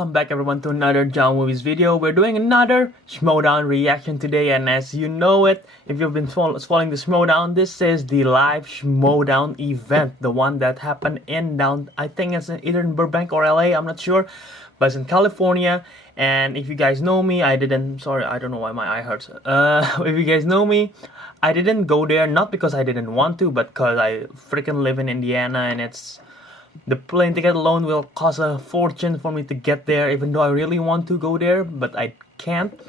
welcome back everyone to another John Movies video. We're doing another SCHMOEDOWN reaction today, and as you know it, if you've been following the SCHMOEDOWN, this is the live SCHMOEDOWN event, the one that happened I think it's either in Burbank or LA, I'm not sure, but it's in California. And if you guys know me, I don't know why my eye hurts. If you guys know me, I didn't go there, not because I didn't want to, but because I freaking live in Indiana, and the plane ticket alone will cost a fortune for me to get there, even though I really want to go there, but I can't.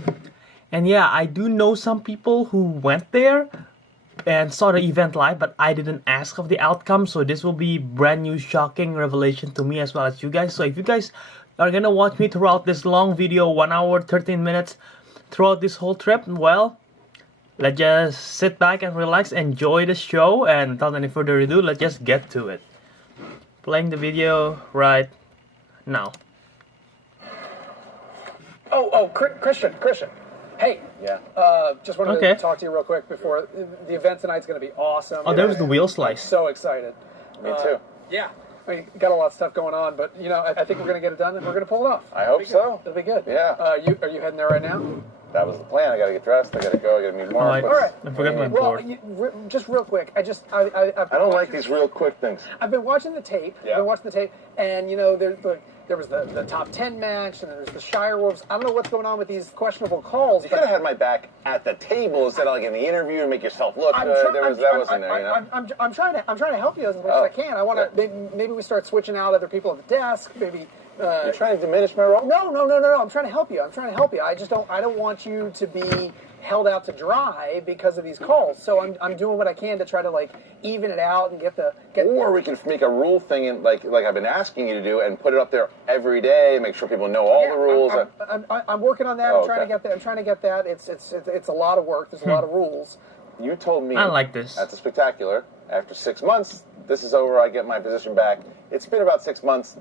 And yeah, I do know some people who went there and saw the event live, but I didn't ask of the outcome, so this will be brand new shocking revelation to me as well as you guys. So if you guys are gonna watch me throughout this long video, 1 hour 13 minutes, throughout this whole trip, well, let's just sit back and relax, enjoy the show, and without any further ado, let's just get to it. Playing the video right now. Christian. Hey. Yeah. Just wanted to talk to you real quick before the event tonight's going to be awesome. Oh, there's the wheel slice. I'm so excited. Me too. Yeah. I mean, got a lot of stuff going on, but you know, I think we're going to get it done and we're going to pull it off. I hope so. It'll be good. Yeah. Are you heading there right now? That was the plan. I got to get dressed. I got to go. I got to meet Mark. All right. I forgot my board. Just real quick. I don't like these real quick things. I've been watching the tape. Yeah. I've been watching the tape, and you know, there was the top 10 match, and then there's the Shire Wolves. I don't know what's going on with these questionable calls. You could have had my back at the table instead of like in the interview and make yourself look good. That wasn't there, you know. I'm trying to help you as much as I can. I want to maybe we start switching out other people at the desk. Maybe. You're trying to diminish my role? No. I'm trying to help you. I don't want you to be held out to dry because of these calls. So I'm doing what I can to try to like even it out and get. Or we can make a rule thing and like I've been asking you to do and put it up there every day. Make sure people know all the rules. I'm working on that. I'm trying to get that. It's a lot of work. There's a lot of rules. You told me I like this. At the Spectacular, after 6 months, this is over. I get my position back. It's been about 6 months.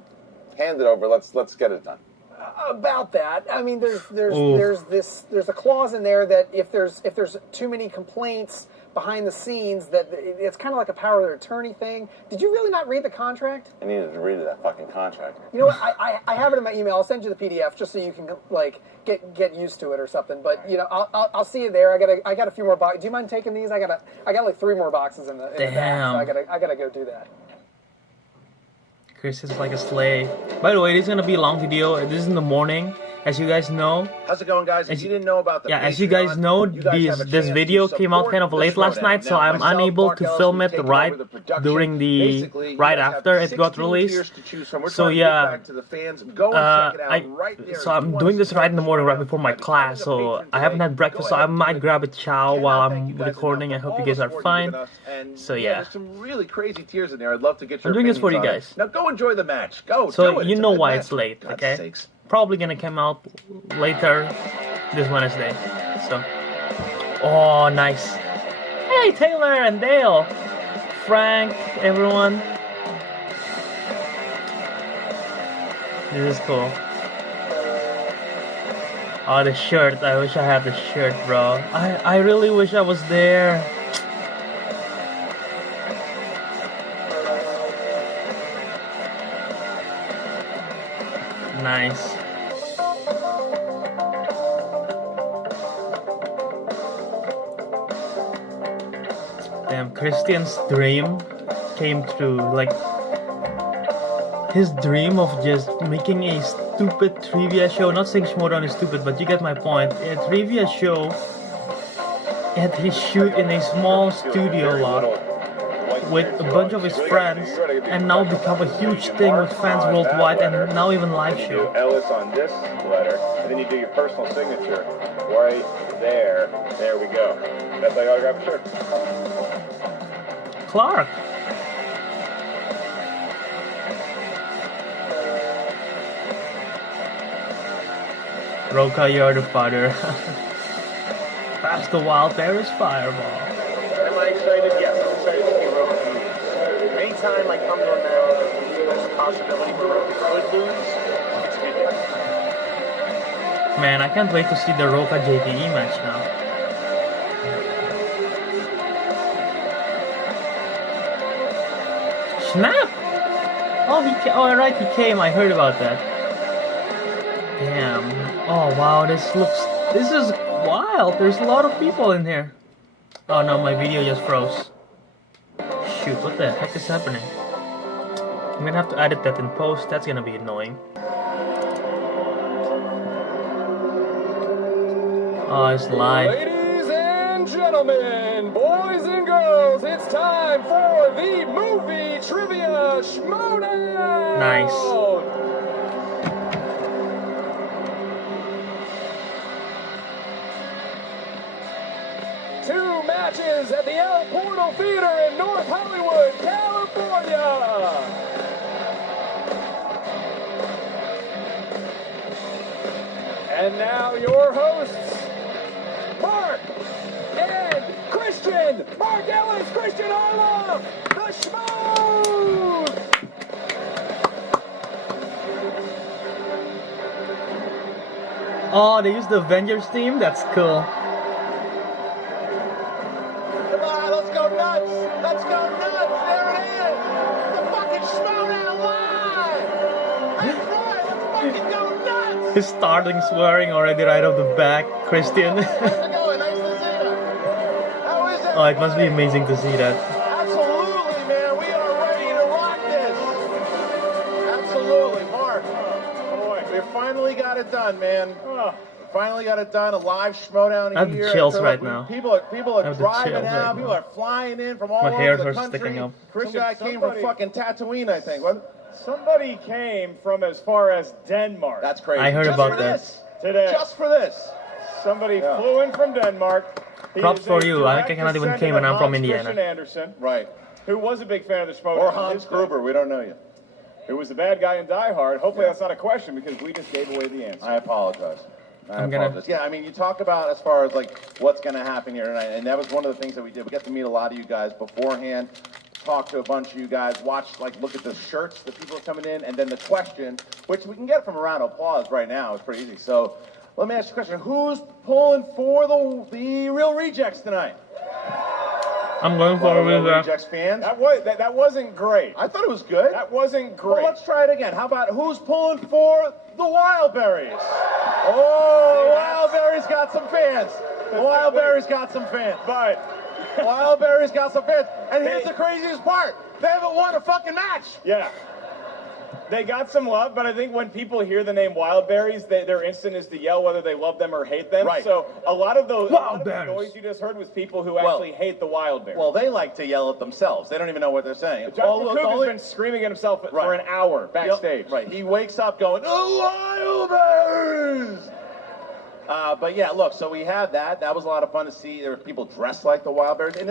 Hand it over. Let's get it done. About that, I mean, there's a clause in there that if there's too many complaints behind the scenes, that it's kind of like a power of attorney thing. Did you really not read the contract? I needed to read that fucking contract. You know what? I have it in my email. I'll send you the PDF just so you can like get used to it or something. But you know, I'll see you there. I got a few more boxes. Do you mind taking these? I got like 3 more boxes in the back. So I gotta go do that. Chris is like a slave. By the way, this is gonna be a long video. This is in the morning, as you guys know. How's it going, guys? If you didn't know about the as you guys know, this video came out kind of late last night, so I'm unable to film it right after it got released. So yeah, so I'm doing this right in the morning, right before my class. So I haven't had breakfast, so I might grab a chow while I'm recording. I hope you guys are fine. So yeah, there's some really crazy tears in there. I'd love to get your I'm doing this for you guys. Now go enjoy the match. Go. So you know why it's late, okay? Probably gonna come out later this Wednesday. So, oh, nice. Hey, Taylor and Dale, Frank, everyone. This is cool. Oh, the shirt. I wish I had the shirt, bro. I really wish I was there. Nice. Damn, Christian's dream came true. Like, his dream of just making a stupid trivia show. Not saying SCHMOEDOWN is stupid, but you get my point. A trivia show at his shoot in a small studio lot with a bunch of his friends, and now become a huge thing with fans worldwide, and now even live show. Ellis on this letter, and then you do your personal signature right there. There we go. That's how you autograph a shirt. Clark. Roka, you're the father. That's the Wildberries fireball. Am I excited? Yes, I'm excited to see Roka lose. Anytime I come to a match, there's a possibility where Roka could lose. It's good news. Man, I can't wait to see the Roka JTE match now. Snap! Oh, right, he came. I heard about that. Oh wow, this is wild. There's a lot of people in here. Oh no, my video just froze. Shoot, what the heck is happening? I'm gonna have to edit that in post. That's gonna be annoying. Oh, it's live. Ladies and gentlemen, boys and girls, it's time for the movie trivia SCHMOEDOWN! Nice. Two matches at the El Portal Theater in North Hollywood, California. And now your hosts, Mark and Christian. Mark Ellis, Christian Arloff, the Schmoes. Oh, they used the Avengers theme? That's cool. Come on, let's go nuts! Let's go nuts! There it is! The fucking SCHMOEDOWN live! That's right, let's fucking go nuts! He's starting swearing already right off the back, Christian. How's it going? Nice to see you. How is it? Oh, it must be amazing to see that. Absolutely, man. We are ready to rock this. Absolutely, Mark. Boy, we finally got it done, man. Finally got it done. A live SCHMOEDOWN I have here. the chills So, right now. People are I have the driving chills out. right People now. are flying in from all My hair over the hurts country. sticking up. Some guy came from fucking Tatooine, I think. What? Somebody came from as far as Denmark. That's crazy. I heard Just about for that. this. Today. Just for this. Somebody flew in from Denmark. He Props is for a you. I direct cannot even descendant came and of I'm from Hans Indiana. Christian Andersen, Right. who was a big fan of the SCHMOEDOWN. Or Hans Gruber. We don't know you. Who was the bad guy in Die Hard. Hopefully that's not a question because we just gave away the answer. I apologize. I'm gonna- apologize. Yeah, I mean, you talk about as far as like what's going to happen here tonight, and that was one of the things that we did. We got to meet a lot of you guys beforehand, talk to a bunch of you guys, watch, like, look at the shirts that people are coming in, and then the question, which we can get from a round of applause right now. It's pretty easy. So let me ask you a question: who's pulling for the Real Rejects tonight? I'm going for a Real real Rejects fans. That wasn't great. I thought it was good. That wasn't Well, great. let's try it again. How about who's pulling for the Wildberries? Oh, the Wildberries got some fans. The Wildberries got some fans. But Wildberries got some fans. And here's the craziest part. They haven't won a fucking match. yeah, they got some love. But I think when people hear the name Wildberries, their instinct is to yell whether they love them or hate them. Right. So a lot of the Wildberries. noise you just heard was people who actually hate the Wildberries. Well, they like to yell at themselves. They don't even know what they're saying. John All- McCook only- has been screaming at himself for Right. an hour backstage. Yep, right. He wakes up going, "Oh, Wildberries!" But yeah, look. So we had that. That was a lot of fun to see. There were people dressed like the Wildberries, and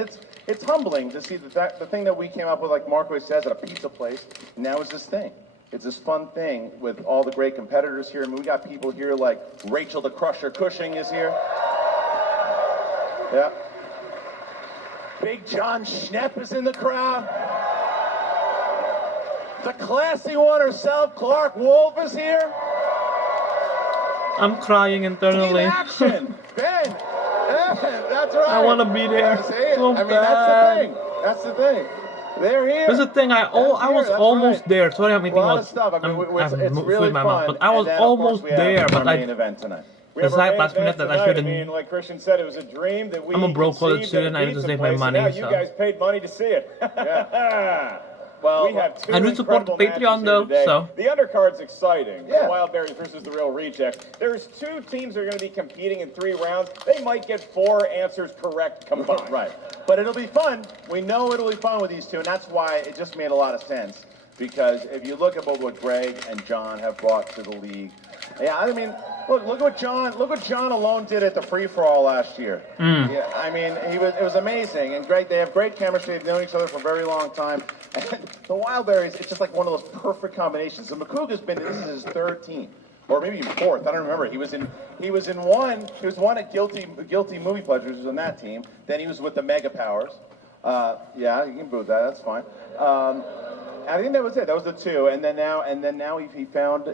it's humbling to see the thing that we came up with, like Mark always says, at a pizza place. Now is this thing. It's this fun thing with all the great competitors here. I mean, we got people here like Rachel the Crusher Cushing is here. Yeah. Big John Schnepp is in the crowd. The classy one herself, Clark Wolf, is here. I'm crying Team internally. action, Ben. That's right. I want to be there. See it? So I mean, bad. that's the thing. That's the thing. They're here. That's the thing. I was That's almost right. there. Sorry, I'm A eating lot out. of stuff. I mean, I have it's food really in my fun. mouth, but I was And then, of course, almost we have there. our But main I event tonight. We have decided a last main minute event that I tonight. shouldn't. I mean, like Christian said, it was a dream that we I'm a broke college conceived at student. a I need to pizza save my place, and money, Now so. you guys paid money to see it. Yeah. Well, we have two I do support the incredible Patreon, matches though, here today. so. The undercard's exciting. Yeah. The Wildberries versus the Real Rejects. There's two teams that are going to be competing in 3 rounds. They might get 4 answers correct combined. Right. But it'll be fun. We know it'll be fun with these two, and that's why it just made a lot of sense. Because if you look at what Greg and John have brought to the league, yeah, I mean, look what John alone did at the free for all last year. Yeah, I mean, it was amazing. And Greg, they have great chemistry. They've known each other for a very long time. And the Wildberries, it's just like one of those perfect combinations. And McCoog has been, this is his 3rd team. Or maybe even 4th, I don't remember. He was one at Guilty Movie Pleasures, was on that team. Then he was with the Mega Powers. Yeah, you can boo that, that's fine. I think that was it. That was the 2, and then now he found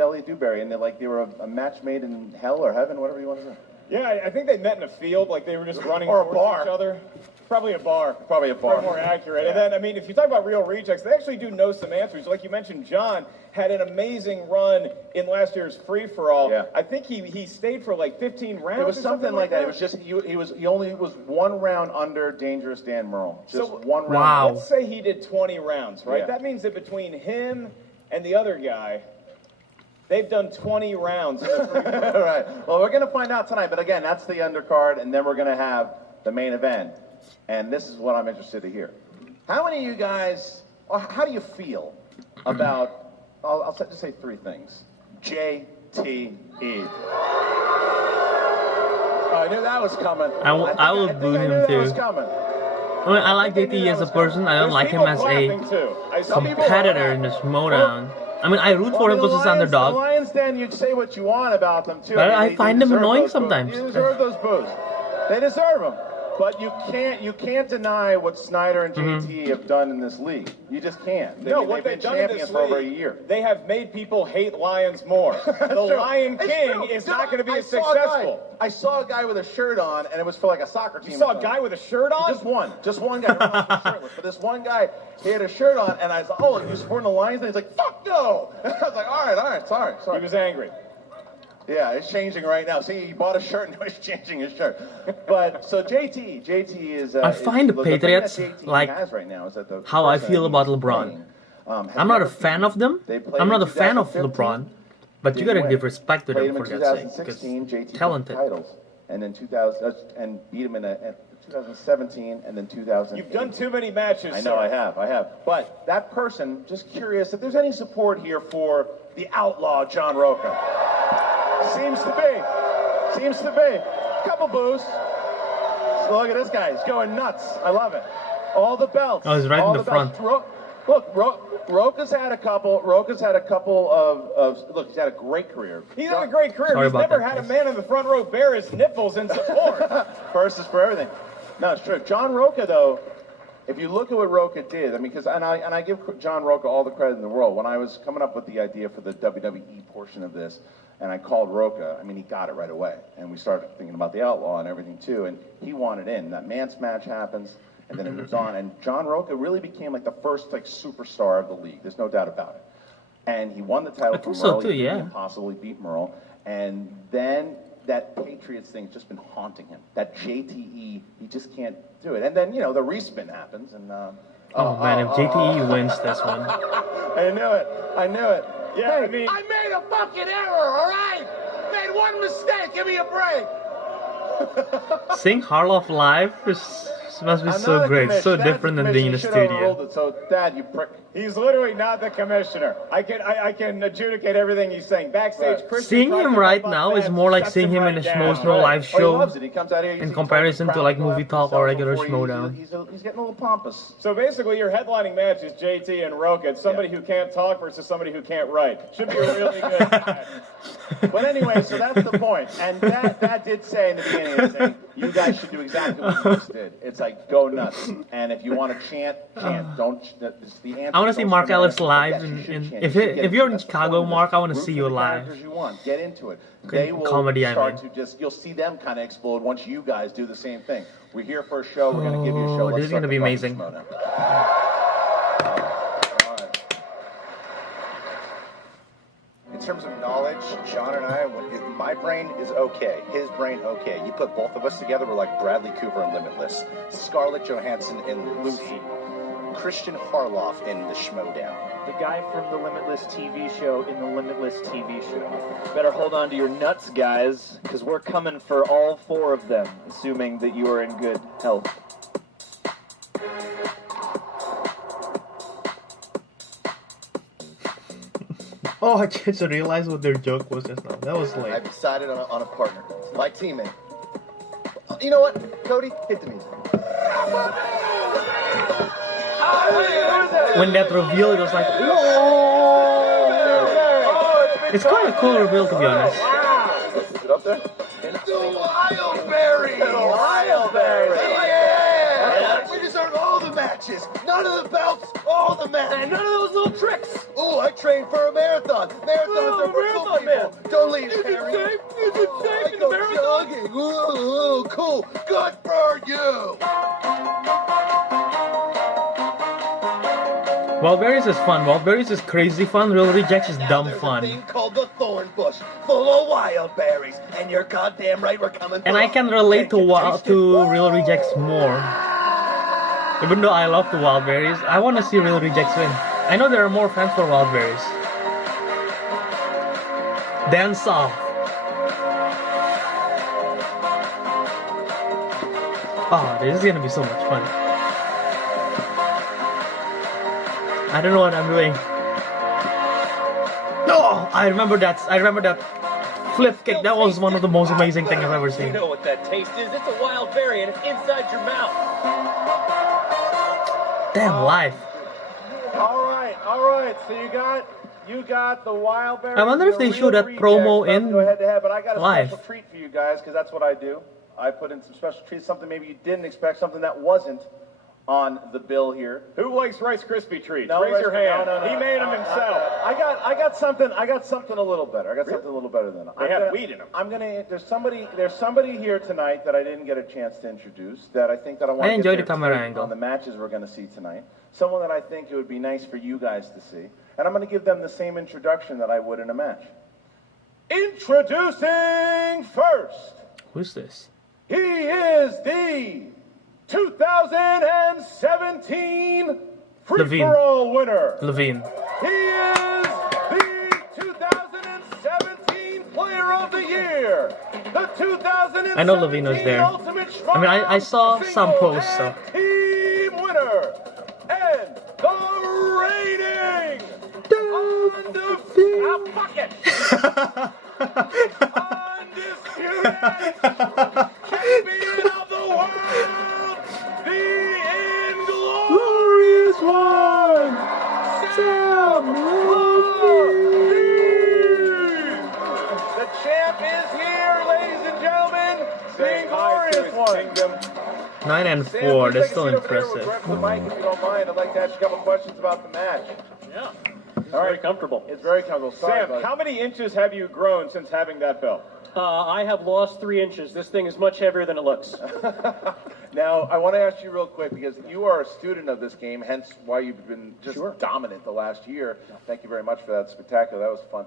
Elliot Dewberry, and they were a match made in hell or heaven, whatever you want to say. Yeah, I think they met in a field, like they were just running Or a towards bar. each other. Probably a bar. Probably a bar. Probably more accurate. Yeah. And then, I mean, if you talk about real rejects, they actually do know some answers. Like you mentioned, John had an amazing run in last year's free-for-all. Yeah. I think he stayed for like 15 rounds. It was or something like that. It was just he only was 1 round under Dangerous Dan Merle. Just 1 round. Wow. Let's say he did 20 rounds, right? Yeah. That means that between him and the other guy, they've done 20 rounds in the free-for-all. Right. Well, we're going to find out tonight. But again, that's the undercard, and then we're going to have the main event. And this is what I'm interested to hear. How many of you guys, or how do you feel about, I'll just say 3 things. JTE. I knew that was coming. I will boo him too. I mean, I like JTE as a person. I don't like him as a competitor in the Schmoedown. I mean, I root for him because he's underdog. The Lions Den, you say what you want about them too. But I find them annoying sometimes. You deserve those boos. They deserve them. But you can't deny what Snyder and JT have done in this league. You just can't. What they've done in this league, over a year. They have made people hate Lions more. The Lion King is not going to be as successful. I saw a guy with a shirt on, and it was for like a soccer team. You saw a guy with a shirt on? Just one guy. Shirtless. But this one guy, he had a shirt on, and I was like, "Oh, you're supporting the Lions?" And he's like, "Fuck no!" And I was like, "All right, sorry." He was angry. Yeah, it's changing right now. See, he bought a shirt and now he's changing his shirt. But so JT is. I find the Patriots like right now is that how I feel about LeBron. I'm not a fan of them. I'm not a fan of LeBron, but you gotta give respect to them for God's sake. Because talented. Titles, and then 2000 and beat him in 2017 and then 2000. You've done too many matches. I know, I have. But that person, just curious if there's any support here for the outlaw John Rocha. Seems to be. Couple boos. So look at this guy. He's going nuts. I love it. All the belts. Oh, he's right in the front. Rocha's had a couple. Look, he's had a great career. He's had a great career. He's never had a man in the front row bare his nipples in support. First is for everything. No, it's true. John Rocha, though, if you look at what Rocha did, I mean, because I give John Rocha all the credit in the world. When I was coming up with the idea for the WWE portion of this, and I called Rocha, I mean, he got it right away. And we started thinking about the Outlaw and everything, too. And he wanted in. That Mance match happens, and then it moves on. And John Rocha really became, like, the first, like, superstar of the league. There's no doubt about it. And he won the title from Merle. Too, yeah. He impossibly beat Merle. And then that Patriots thing's just been haunting him. That JTE, he just can't do it. And then, the respin happens. And if JTE wins this one. I knew it. Yeah, hey, I made a fucking error, all right? Made one mistake. Give me a break. Seeing Harloff live must be so great, so different than being in the studio. So, Dad, you prick. He's literally not the commissioner. I can adjudicate everything he's saying. Backstage, Christian seeing him right now is more like seeing him in a Schmoedown live show. He loves it. He comes out here, in comparison to like movie talk or regular Schmoedown. He's getting a little pompous. So basically, your headlining match is JT and Rocha. It's somebody who can't talk versus somebody who can't write. Should be a really good match. But anyway, so that's the point. And Dad did say in the beginning of the thing, you guys should do exactly what you just did. It's like, go nuts. And if you want to chant. Don't. It's the answer. I want to see Mark Ellis live. If you're in Chicago, Mark, I want to see you live. You want. Get into it. They will start to just. You'll see them kind of explode once you guys do the same thing. We're here for a show. We're going to give you a show. This is going to be amazing. In terms of knowledge, John and I, my brain is okay. His brain, okay. You put both of us together, we're like Bradley Cooper and Limitless, Scarlett Johansson in Lucy, Christian Harloff in The Schmoedown. The guy from the Limitless TV show in the Limitless TV show. Better hold on to your nuts, guys, because we're coming for all 4 of them, assuming that you are in good health. Oh, I just realized what their joke was just now. That was late. I've decided on a partner. My teammate. You know what? Cody, hit the music. When that reveal, it was like, whoa! It's quite a cool reveal, to be honest. Is it up there? The Wildberries! Wildberries! Yeah! We deserve all the matches! None of the belts, all the matches! And none of those little tricks! Oh, I trained for a marathon! Marathons are for cool people! Don't leave, Harry! Is it safe in the marathon? Jogging! Ooh, cool! Good for you! Wildberries is fun. Wildberries is crazy fun. Real Rejects is dumb There's a fun. thing called the thorn bush, full of wild berries, and you're goddamn right we're coming. And I can relate to Real Rejects more. Even though I love the Wildberries, I want to see Real Rejects win. I know there are more fans for Wildberries. Dance off. Oh, this is gonna be so much fun. I don't know what I'm doing. No, I remember that flip kick. That was one of the most amazing things I've ever You seen. know what that taste is? It's a wild berry and it's inside your mouth. Damn, live. All right. So you got the Wildberries. I wonder if they show that promo in go head to head, but I got a live. special treat for you guys because that's what I do. I put in some special treats, something maybe you didn't expect, something that wasn't on the bill here. Who likes Rice Krispie treats? No, Raise your hand. no. He made them himself. I got something a little better. I got something a little better than that. They have weed in them. There's somebody here tonight that I didn't get a chance to introduce that I think that I want I to enjoy get the their camera take angle. on the matches we're going to see tonight. Someone that I think it would be nice for you guys to see. And I'm going to give them the same introduction that I would in a match. Introducing first. Who's this? He is the 2017 free-for-all winner. Levine. He is the 2017 Player of the Year. The 2017 I know Levine was there. Ultimate I mean, I saw some posts, so. Team winner and the reigning undisputed champion of the world, the inglorious one, Sam Levine. The champ is here, ladies and gentlemen. The inglorious one. 9 and Sam, 4. please That's take a still seat over there. We'll impressive. grab the mic if you don't mind. I'd like to ask you a couple questions about the match. Yeah. All right. Very comfortable. It's very comfortable. Sorry, Sam, buddy. how many inches have you grown since having that belt? I have lost 3 inches. This thing is much heavier than it looks. Now, I want to ask you real quick, because you are a student of this game, hence why you've been just dominant the last year. Thank you very much for that. Spectacular. That was fun.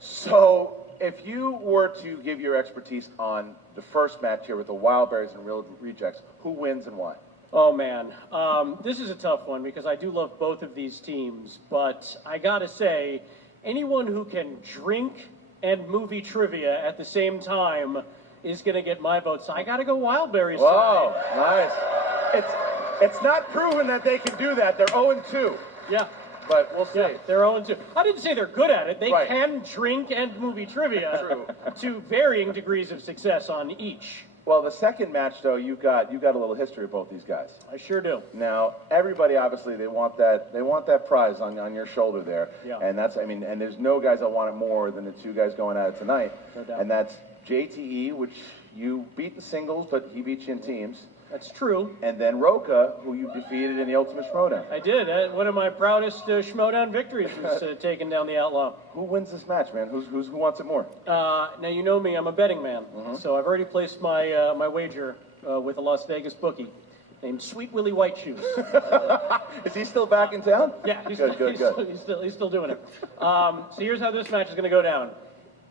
So, if you were to give your expertise on the first match here with the Wildberries and Real Rejects, who wins and why? Oh, man. This is a tough one because I do love both of these teams. But I got to say, anyone who can drink and movie trivia at the same time is going to get my vote. So I got to go Wildberries. Whoa, nice. It's not proven that they can do that. They're 0-2. Yeah. But we'll see. Yeah, they're 0-2. I didn't say they're good at it. They Right. can drink and movie trivia to varying degrees of success on each. Well, the second match, though, you got a little history of both these guys. I sure do. Now, everybody obviously they want that prize on your shoulder there, Yeah. and and there's no guys that want it more than the two guys going at it tonight, No doubt. and that's JTE, which you beat in singles, but he beat you in teams, That's true. and then Roca, who you defeated in the Ultimate Schmoedown. I did. One of my proudest Schmoedown victories was taking down the Outlaw. Who wins this match, man? Who wants it more? Now, you know me, I'm a betting man. Mm-hmm. So I've already placed my my wager with a Las Vegas bookie named Sweet Willie White Shoes. Is he still back in town? Yeah, he's still doing it. So here's how this match is going to go down.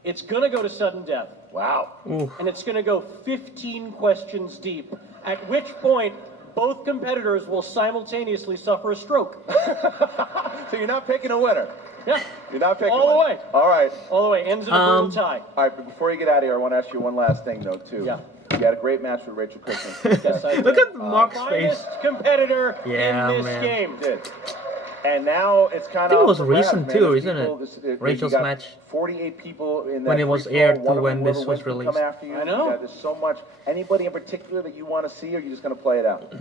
It's going to go to sudden death. Wow. And it's going to go 15 questions deep, at which point both competitors will simultaneously suffer a stroke. So you're not picking a winner. Yeah. You're not picking All the one. way. All right. All the way. Ends in a brutal tie. All right, but before you get out of here, I want to ask you one last thing, though, too. Yeah. You had a great match with Rachel Christian. Yes, I did. Look at Mark's face. Finest competitor Yeah, in this man. game. Did. And now it's kind of. I think it was recent, too, isn't it? Rachel's you got match. 48 people in that. When it was free-for-all, aired to one of when them this whoever was wins will released. Come after you. I know. You got, there's so much. Anybody in particular that you want to see, or are you just going to play it out?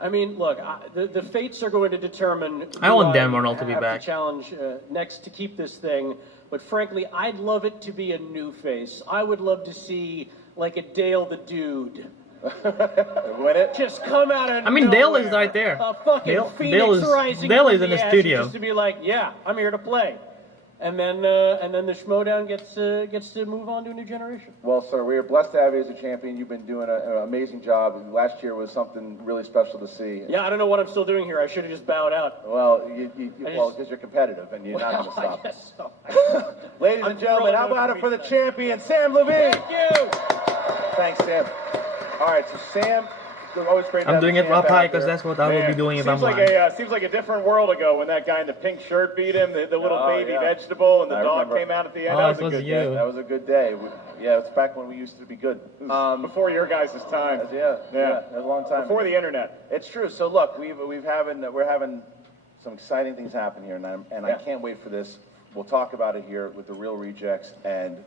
I mean, look, the fates are going to determine. I who want Dan Arnold to be have back. Challenge next to keep this thing, but frankly, I'd love it to be a new face. I would love to see like a Dale the Dude. Win it? Just come out of I mean, Dale is nowhere. right there. A fucking Dale- Phoenix Dale is- rising Dale from is in the ashes studio. Just to be like, yeah, I'm here to play. and then the Schmoedown gets to move on to a new generation. Well, sir, we are blessed to have you as a champion. You've been doing an amazing job. Last year was something really special to see. Yeah, I don't know what I'm still doing here. I should have just bowed out. Well, because you're competitive and you're not going to stop. I guess so. Ladies and gentlemen, how about it for the champion, Sam Levine? Thank you. Thanks, Sam. All right, so Sam. Always great to I'm have doing Sam it up back high because there. that's what I will be doing if I'm Seems live. seems like a different world ago when that guy in the pink shirt beat him, the little Oh, baby yeah. vegetable, and the I dog remember. came out at the end. Oh, That it was a was good you. day. That was a good day. Yeah, it's back when we used to be good. Before your guys' time. Yeah, a long time. Before the internet. It's true. So look, we're having some exciting things happen here, and I can't wait for this. We'll talk about it here with the Real Rejects and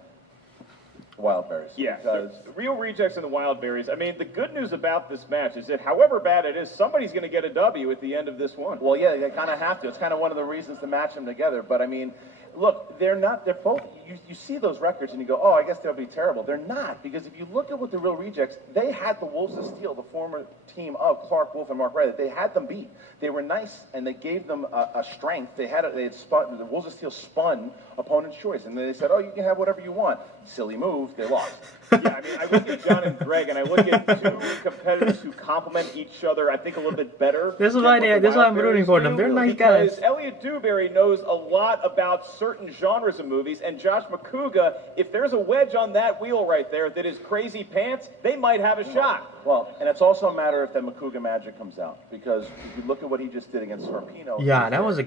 Wildberries. Yeah, Because so Real Rejects and the Wildberries. I mean, the good news about this match is that however bad it is, somebody's going to get a W at the end of this one. well, yeah, they kind of have to. It's kind of one of the reasons to match them together. But I mean, look, they're both. You see those records and you go, oh, I guess they'll be terrible. They're not, because if you look at what the Real Rejects, they had the Wolves of Steel, the former team of Clark Wolf and Mark Riley. They had them beat. They were nice and they gave them a strength. They had spun. The Wolves of Steel spun opponent's choice, and then they said, oh, you can have whatever you want. Silly move. They lost. Yeah, I mean, I look at John and Greg, and I look at two competitors who complement each other, I think, a little bit better. This is than why what the this is why I'm rooting Wildberries for them. do, They're nice because guys. Elliot Dewberry knows a lot about certain genres of movies, and Josh McCouga, if there's a wedge on that wheel right there that is crazy pants, they might have a shot. Well, and it's also a matter if that McCouga magic comes out, because if you look at what he just did against Scarpino, Yeah, that was a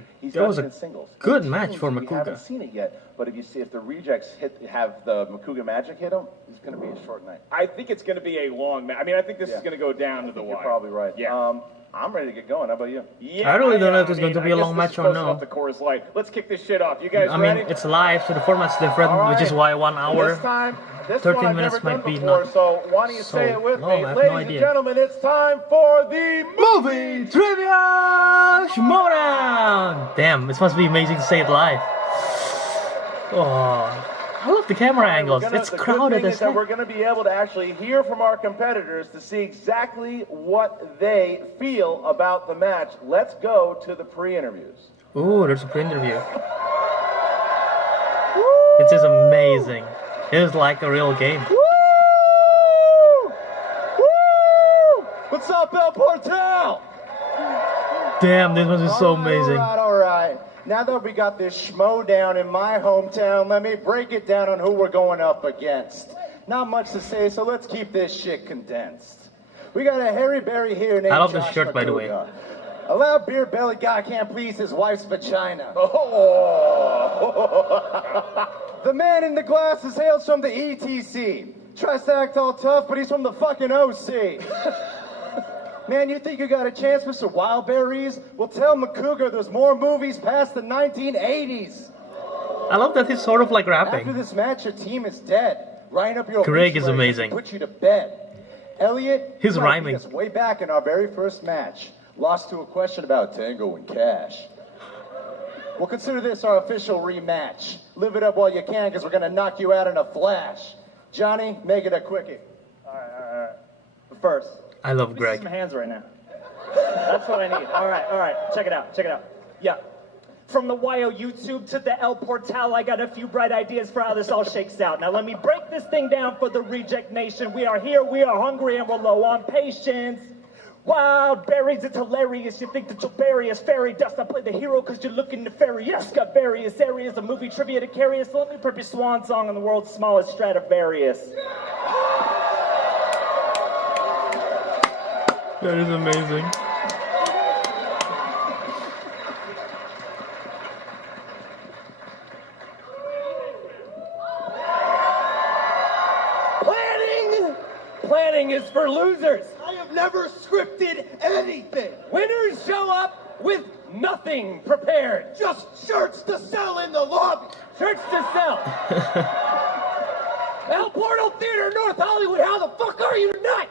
singles. good Those match teams, for We haven't McCouga. seen it yet, but if the rejects have the McCouga magic hit him, it's going to be a short night. I think it's going to be a long match. I mean, I think this is going to go down to the You're wire. probably right. Yeah. I'm ready to get going. How about you? Yeah, I really don't know if I it's going to mean, be a I long guess match this is or close no. enough to Coors Light. Let's kick this shit off. You guys I mean, ready? it's live, so the format's different, All which is right. why 1 hour. This time, this 13 one I've minutes never might done be before, not so why don't you so say it with long. me? I have Ladies no and idea. gentlemen, it's time for the Movie Trivia Schmoedown! Damn, it's supposed to be amazing to say it live. Oh, I love the camera angles. It's crowded as that we're heck. going to be able to actually hear from our competitors to see exactly what they feel about the match. Let's go to the pre-interviews. Ooh, there's a pre-interview. This is amazing. It is like a real game. Woo! Woo! What's up, El Portal? Damn, this one is so amazing. All right. Now that we got this Schmoedown in my hometown, let me break it down on who we're going up against. Not much to say, so let's keep this shit condensed. We got a hairy berry here named I love this Josh shirt, by the way. McCouga. A loud beer belly guy can't please his wife's vagina. The man in the glasses hails from the ETC. Tries to act all tough, but he's from the fucking OC. Man, you think you got a chance, Mr. Wildberries? Well, tell McCouga there's more movies past the 1980s. I love that he's sort of like After rapping. this match, your team is dead. Writing up your Greg is obituary amazing. to put you to bed. Elliot, He's you might rhyming. beat us way back in our very first match. Lost to a question about Tango and Cash. We'll consider this our official rematch. Live it up while you can, because we're going to knock you out in a flash. Johnny, make it a quickie. All right. But first, I love let me see Greg. some hands right now. That's what I need. All right. Check it out. Yeah. From the YO YouTube to the El Portal, I got a few bright ideas for how this all shakes out. Now let me break this thing down for the Reject Nation. We are here, we are hungry, and we're low on patience. Wildberries, it's hilarious. You think that you'll bury us. Fairy dust, I play the hero because you're looking nefarious. Got various areas of movie trivia to carry us. So let me prep your swan song on the world's smallest Stradivarius. That is amazing. Planning is for losers. I have never scripted anything. Winners show up with nothing prepared. Just shirts to sell in the lobby. Shirts to sell. El Portal Theater, North Hollywood, how the fuck are you tonight?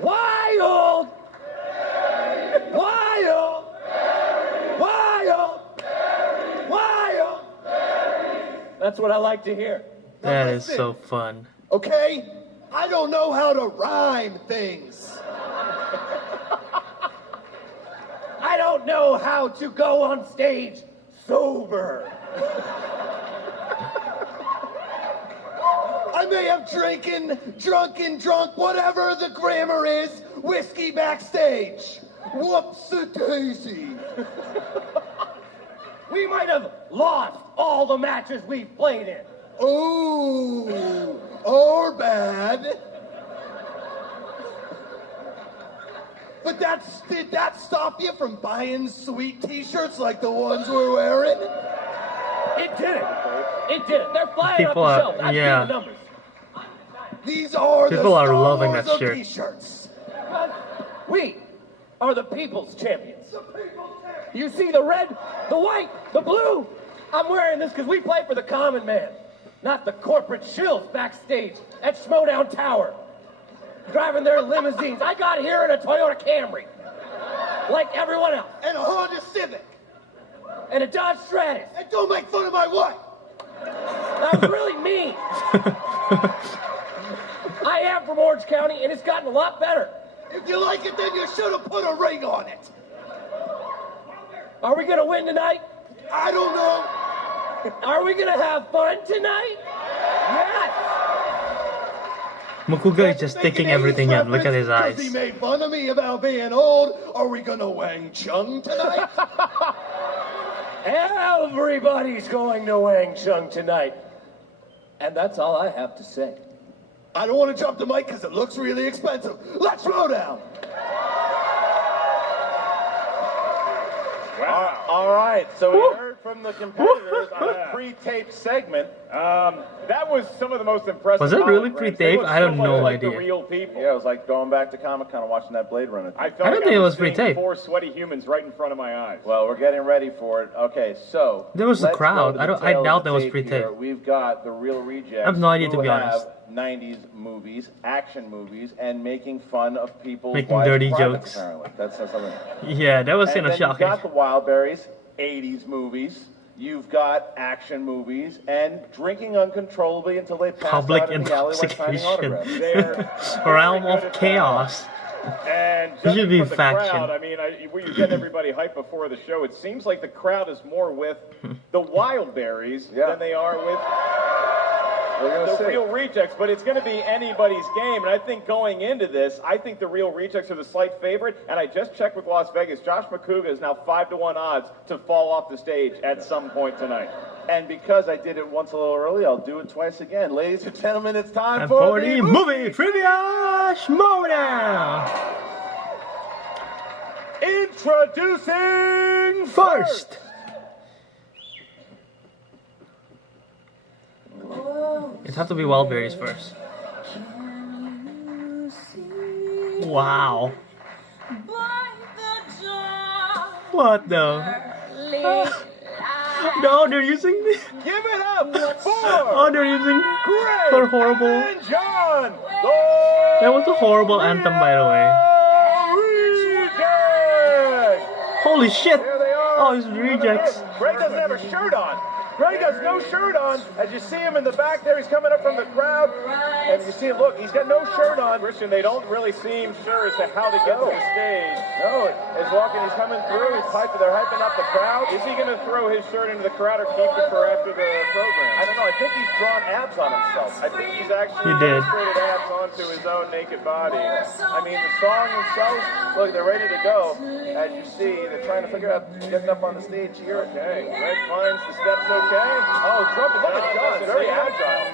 Wild! Wild! Wild! Wild! That's what I like to hear. That is so fun. Okay? I don't know how to rhyme things. I don't know how to go on stage sober. I may have drunken, drunk, whatever the grammar is, whiskey backstage. Whoops-a-daisy. We might have lost all the matches we've played in. Oh, or bad. But did that stop you from buying sweet t-shirts like the ones we're wearing? It didn't. It didn't. They're flying People off the are- shelf. I've yeah. seen the numbers. These are People the are Star loving Wars that of shirt. T-shirts. We are the people's champions. You see the red, the white, the blue. I'm wearing this because we play for the common man, not the corporate shills backstage at SCHMOEDOWN Tower, driving their limousines. I got here in a Toyota Camry, like everyone else, And a Honda Civic. and a Dodge Stratus. And don't make fun of my wife. That was really mean. I am from Orange County, and it's gotten a lot better. If you like it, then you should have put a ring on it. Are we gonna win tonight? I don't know. Are we gonna have fun tonight? Yes. Makuga is just taking everything in. Look at his Because he eyes. made fun of me about being old. Are we gonna Wang Chung tonight? Everybody's going to Wang Chung tonight. And that's all I have to say. I don't want to jump the mic because it looks really expensive. Let's throw down. Wow. All right, so we heard from the competitors on a pre-taped segment. That was some of the most impressive. Was it really holograms. pre-taped? They look I have so much no like idea. The real people. Yeah, it was like going back to Comic-Con and watching that Blade Runner. I felt I don't like think it was seeing pre-taped. 4 sweaty humans right in front of my eyes. Well, we're getting ready for it. Okay, so There was a let's crowd. go to I the don't- I tail of doubt the that was tape pre-taped. here. We've got the real rejects. I have no idea, to who be honest. have 90s movies, action movies, and making fun of people's Making wives' dirty privates, jokes. Apparently, that's something. Yeah, that was And kind of then you've shocking. got the Wildberries, 80s movies. You've got action movies and drinking uncontrollably until they pass Public out in the alleyway signing intoxication. autographs. They're Realm very good of at that. chaos. And It should judging be from the faction. crowd, I mean, we were getting everybody hyped before the show. It seems like the crowd is more with the Wildberries Yeah. than they are with We're gonna the see. real rejects, but it's going to be anybody's game. And I think going into this, I think the real rejects are the slight favorite. And I just checked with Las Vegas. Josh McCouga is now 5-1 odds to fall off the stage at some point tonight. And because I did it once a little early, I'll do it twice again. Ladies and gentlemen, it's time And for for the movie trivia SCHMOEDOWN. Introducing First, it has to be Wildberries first. Wow. What the? No, they're using. Give it up for Oh, they're using. For horrible. and John. That was a horrible anthem, by the way. Reject. Holy shit! There they are. Oh, it's rejects. Greg doesn't have a shirt on. Greg has no shirt on. As you see him in the back there, he's coming up from the crowd. And you see him, look, he's got no shirt on. Christian, they don't really seem sure as to how to get to the stage. No, he's walking, he's coming through, they're hyping up the crowd. Is he going to throw his shirt into the crowd or keep it for after the program? I don't know, I think he's drawn abs on himself. I think he's actually He did. illustrated abs onto his own naked body. I mean, the song themselves, look, they're ready to go. As you see, they're trying to figure out getting up on the stage here. Okay, Greg finds the steps okay. Oh, trumpet, look at John, John very doesn't see him. agile.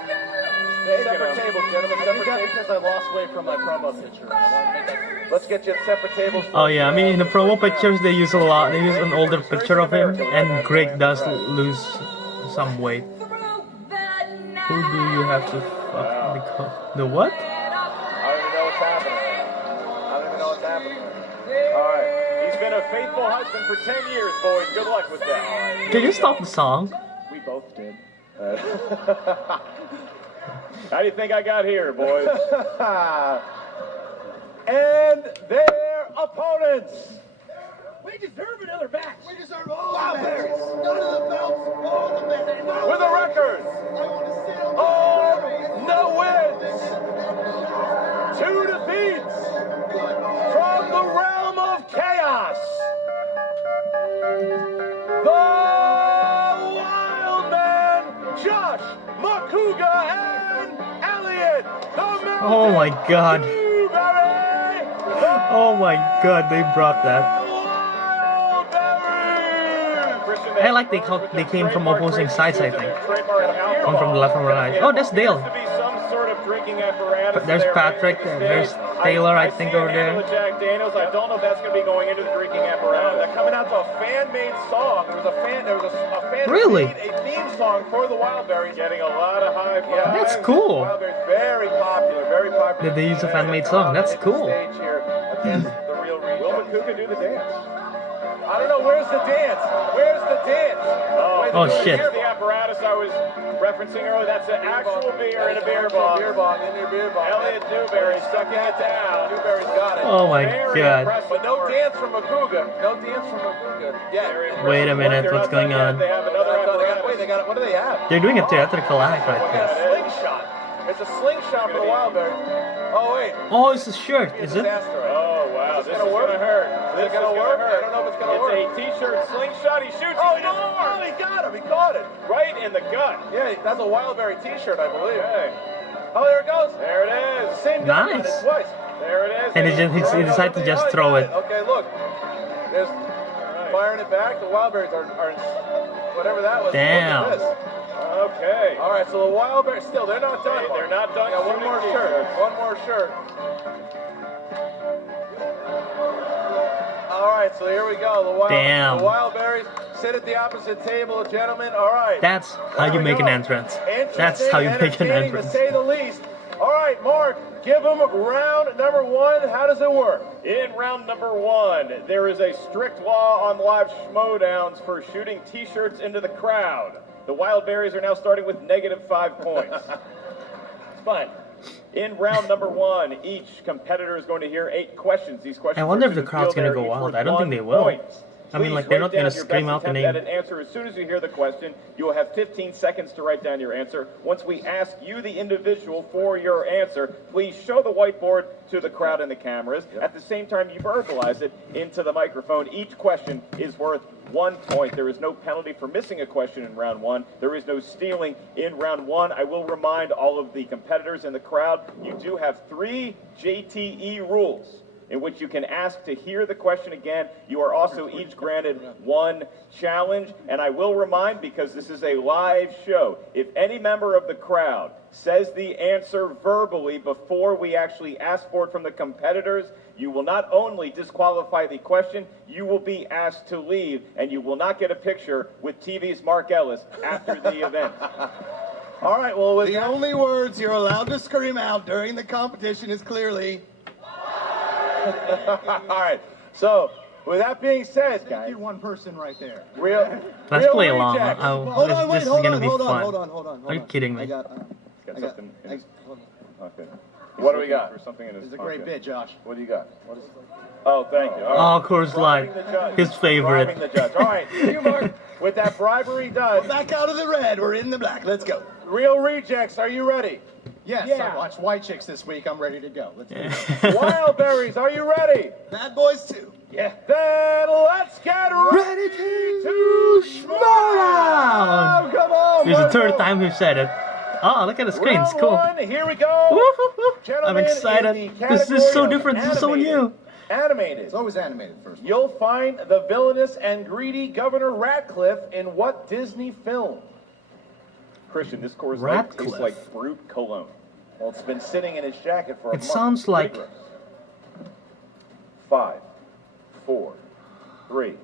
Taking Separate him. tables, gentlemen, separate tables. Because I lost weight from my promo picture. Let's get you at separate tables. Oh yeah, I mean in the promo pictures they use a lot. They use an older picture of him, and Greg does lose some weight. Who do you have to fuck the what? I don't even know what's happening. I don't even know what's happening. All right. He's been a faithful husband for 10 years, boys. Good luck with that. Can you stop the song? We both did. How do you think I got here, boys? And their opponents. We deserve another match. We deserve all the berries. None of the belts, all the berries. With a record. I want to sit on Oh, the no wins. 2 defeats. From the realm of chaos. Oh my god. Oh my god, they brought that. I like they came from opposing sides, I think. One from the left and right. Oh, that's Dale. But there's Patrick, there's Taylor, I think, over there. Jack Daniels. I don't know if that's going to be going into the drinking apparatus. They're coming out to a fan-made song. There was a fan Really? made a theme song for the Wildberries, getting a lot of high fives. That's cool. Wildberries, very popular, very popular. Did they use a fan-made song? That's cool. Stage here against the real Rejects. Will McCuca do the dance? I don't know. Where's the dance? Where's the dance? Oh, shit. Here's the apparatus I was referencing earlier. That's an actual beer in a beer bong. In your beer bong. Elliot Dewberry sucking it down. Dewberry's got it. Oh my god. But no dance from McCuga. No dance from McCuga. Yeah. Wait a minute, what's going on? They have another apparatus. Wait, they got it. What do they have? They're doing a theatrical act right A there. slingshot. It's a slingshot for the Wildberries. Oh wait. Oh, it's a shirt, is it? Oh wow, this is gonna work? gonna hurt. Is it gonna work? I don't know if it's gonna work. It's a t-shirt slingshot. He shoots. Oh, he no! He got him. He caught it. right in the gut. Yeah, that's a Wildberry T-shirt, I believe. Okay. Oh, there it goes. There it is. Same guy. Nice. It's twice. There it is. And he decided to just throw it. Okay, look. There's firing it back. The Wildberries are whatever that was. Damn. Look at this. Okay. All right, so the Wildberries still, they're not done. They're not done. Yeah, one more shirt. One more shirt. All right, so here we go. Damn. The Wildberries sit at the opposite table, gentlemen. All right. That's how you make an entrance. That's how you make an Entertaining, entrance. to say the least. All right, Mark, give them round number one. How does it work? In round number one, there is a strict law on live schmoedowns for shooting t-shirts into the crowd. The Wildberries are now starting with -5 points. It's fine. In round number one, each competitor is going to hear 8 questions. These questions. I wonder are if the to crowd's feel gonna they're go each wild. worth I don't think 1 they will. point. I mean, Please like, they're write not gonna down your scream best out the attempt name. at an answer as soon as you hear the question. You will have 15 seconds to write down your answer. Once we ask you, the individual, for your answer, please show the whiteboard to the crowd and the cameras. At the same time, you verbalize it into the microphone. Each question is worth 1 point. There is no penalty for missing a question in round one. There is no stealing in round one. I will remind all of the competitors in the crowd, you do have 3 JTE rules in which you can ask to hear the question again. You are also each granted 1 challenge. And I will remind, because this is a live show, if any member of the crowd says the answer verbally before we actually ask for it from the competitors, you will not only disqualify the question, you will be asked to leave, and you will not get a picture with TV's Mark Ellis after the event. All right, well, with The only words you're allowed to scream out during the competition is clearly... all right, so with that being said, Thank you, guys, one person right there. Let's play along. Rejects. Hold on, wait, This is hold gonna on, be hold on, fun. hold on. Are you kidding me? I got Got I something in his, hold on. okay. What do we got? For something in his It's a great pocket. bit, Josh. What do you got? What is Oh, thank you. All Oh, right. Coors Light. Bribing the judge. His favorite. Bribing the judge. All right, you, Mark. With that bribery done, Back out of the red, we're in the black. Let's go. Real Rejects, are you ready? Yes, Yeah. I watched White Chicks this week. I'm ready to go. Let's do it. Wildberries, are you ready? Bad Boys 2. Yeah. Then let's get Ready to Schmoedown! Oh, come on. This is the Marco. third time we've said it. Oh, look at the screen. It's Round cool. one, here we go. Woo, woo, woo. I'm Gentlemen, excited. in the This is so category of different. This is so animated. new. Animated. It's always animated first. You'll find the villainous and greedy Governor Ratcliffe in what Disney film? Christian, this Coors Light tastes Ratcliffe. like brute cologne. Well, it's been sitting in his jacket for a It month. sounds like 5, 4, 3,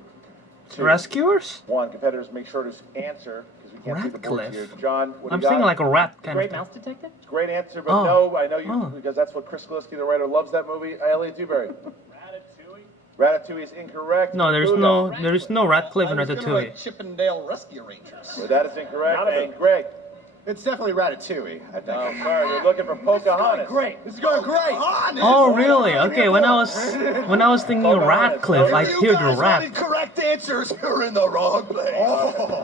2, Rescuers? 1. Competitors, make sure to answer because we can't see the boards here. Ratcliffe. John, what do I'm you got? thinking like a rat kind of Great thing. Mouse Detective? Great answer, but Oh. no, I know you Oh. because that's what Chris Gillespie, the writer, loves that movie. Elliot Dewberry. Ratatouille is incorrect. No, there's no Ratcliffe in I was gonna Ratatouille. write Chippendale Rescue Rangers. Well, that is incorrect. Not a And Greg. It's definitely Ratatouille, I think. No, sorry, we're looking for Pocahontas. Great. This is going great. Oh, really? Okay, when I was thinking Ratcliffe, I heard the rat. correct answers, you're in the wrong place.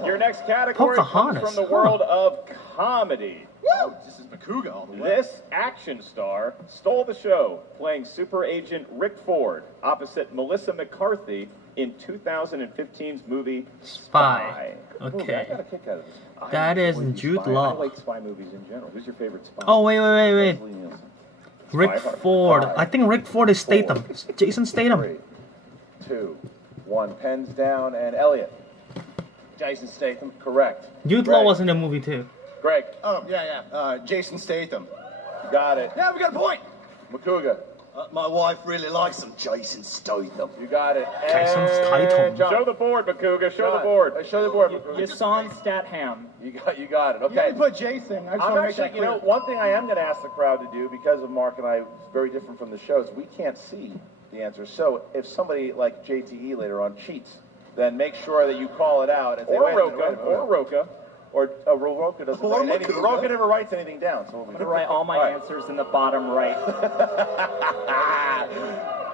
Your next category comes Pocahontas, from the huh. world of comedy. Oh, this is Makuga all the way. This action star stole the show, playing Super Agent Rick Ford opposite Melissa McCarthy in 2015's movie Spy. Ooh, I Okay. got a kick out of this. That is Jude Spy. Law. I like spy movies in general. Who's your favorite spy? Oh, wait. Leslie Nielsen. Rick Ford. I think Rick Ford is Statham. Jason Statham. 3, 2, 1. Pens down, and Elliot. Jason Statham. Correct. Jude Law was in the movie too. Greg. Oh, yeah. Jason Statham. You got it. Yeah, we got a point. Makuga. My wife really likes some Jason Statham. You got it. Jason Statham. John. Show the board, Makuga. Show John. the board. Show the board, Makuga. Yasan Statham. You got it. You Okay. can put Jason. I just I'm want to make that actually, clear. one thing I am going to ask the crowd to do, because of Mark and I, it's very different from the shows, we can't see the answer. So if somebody like JTE later on cheats, then make sure that you call it out. And say, Or wait a minute, Roka. wait a minute. Or Roka. Or Roka doesn't Or write anything. Makuga. Roka never writes anything down. So I'm gonna write all my answers in the bottom right.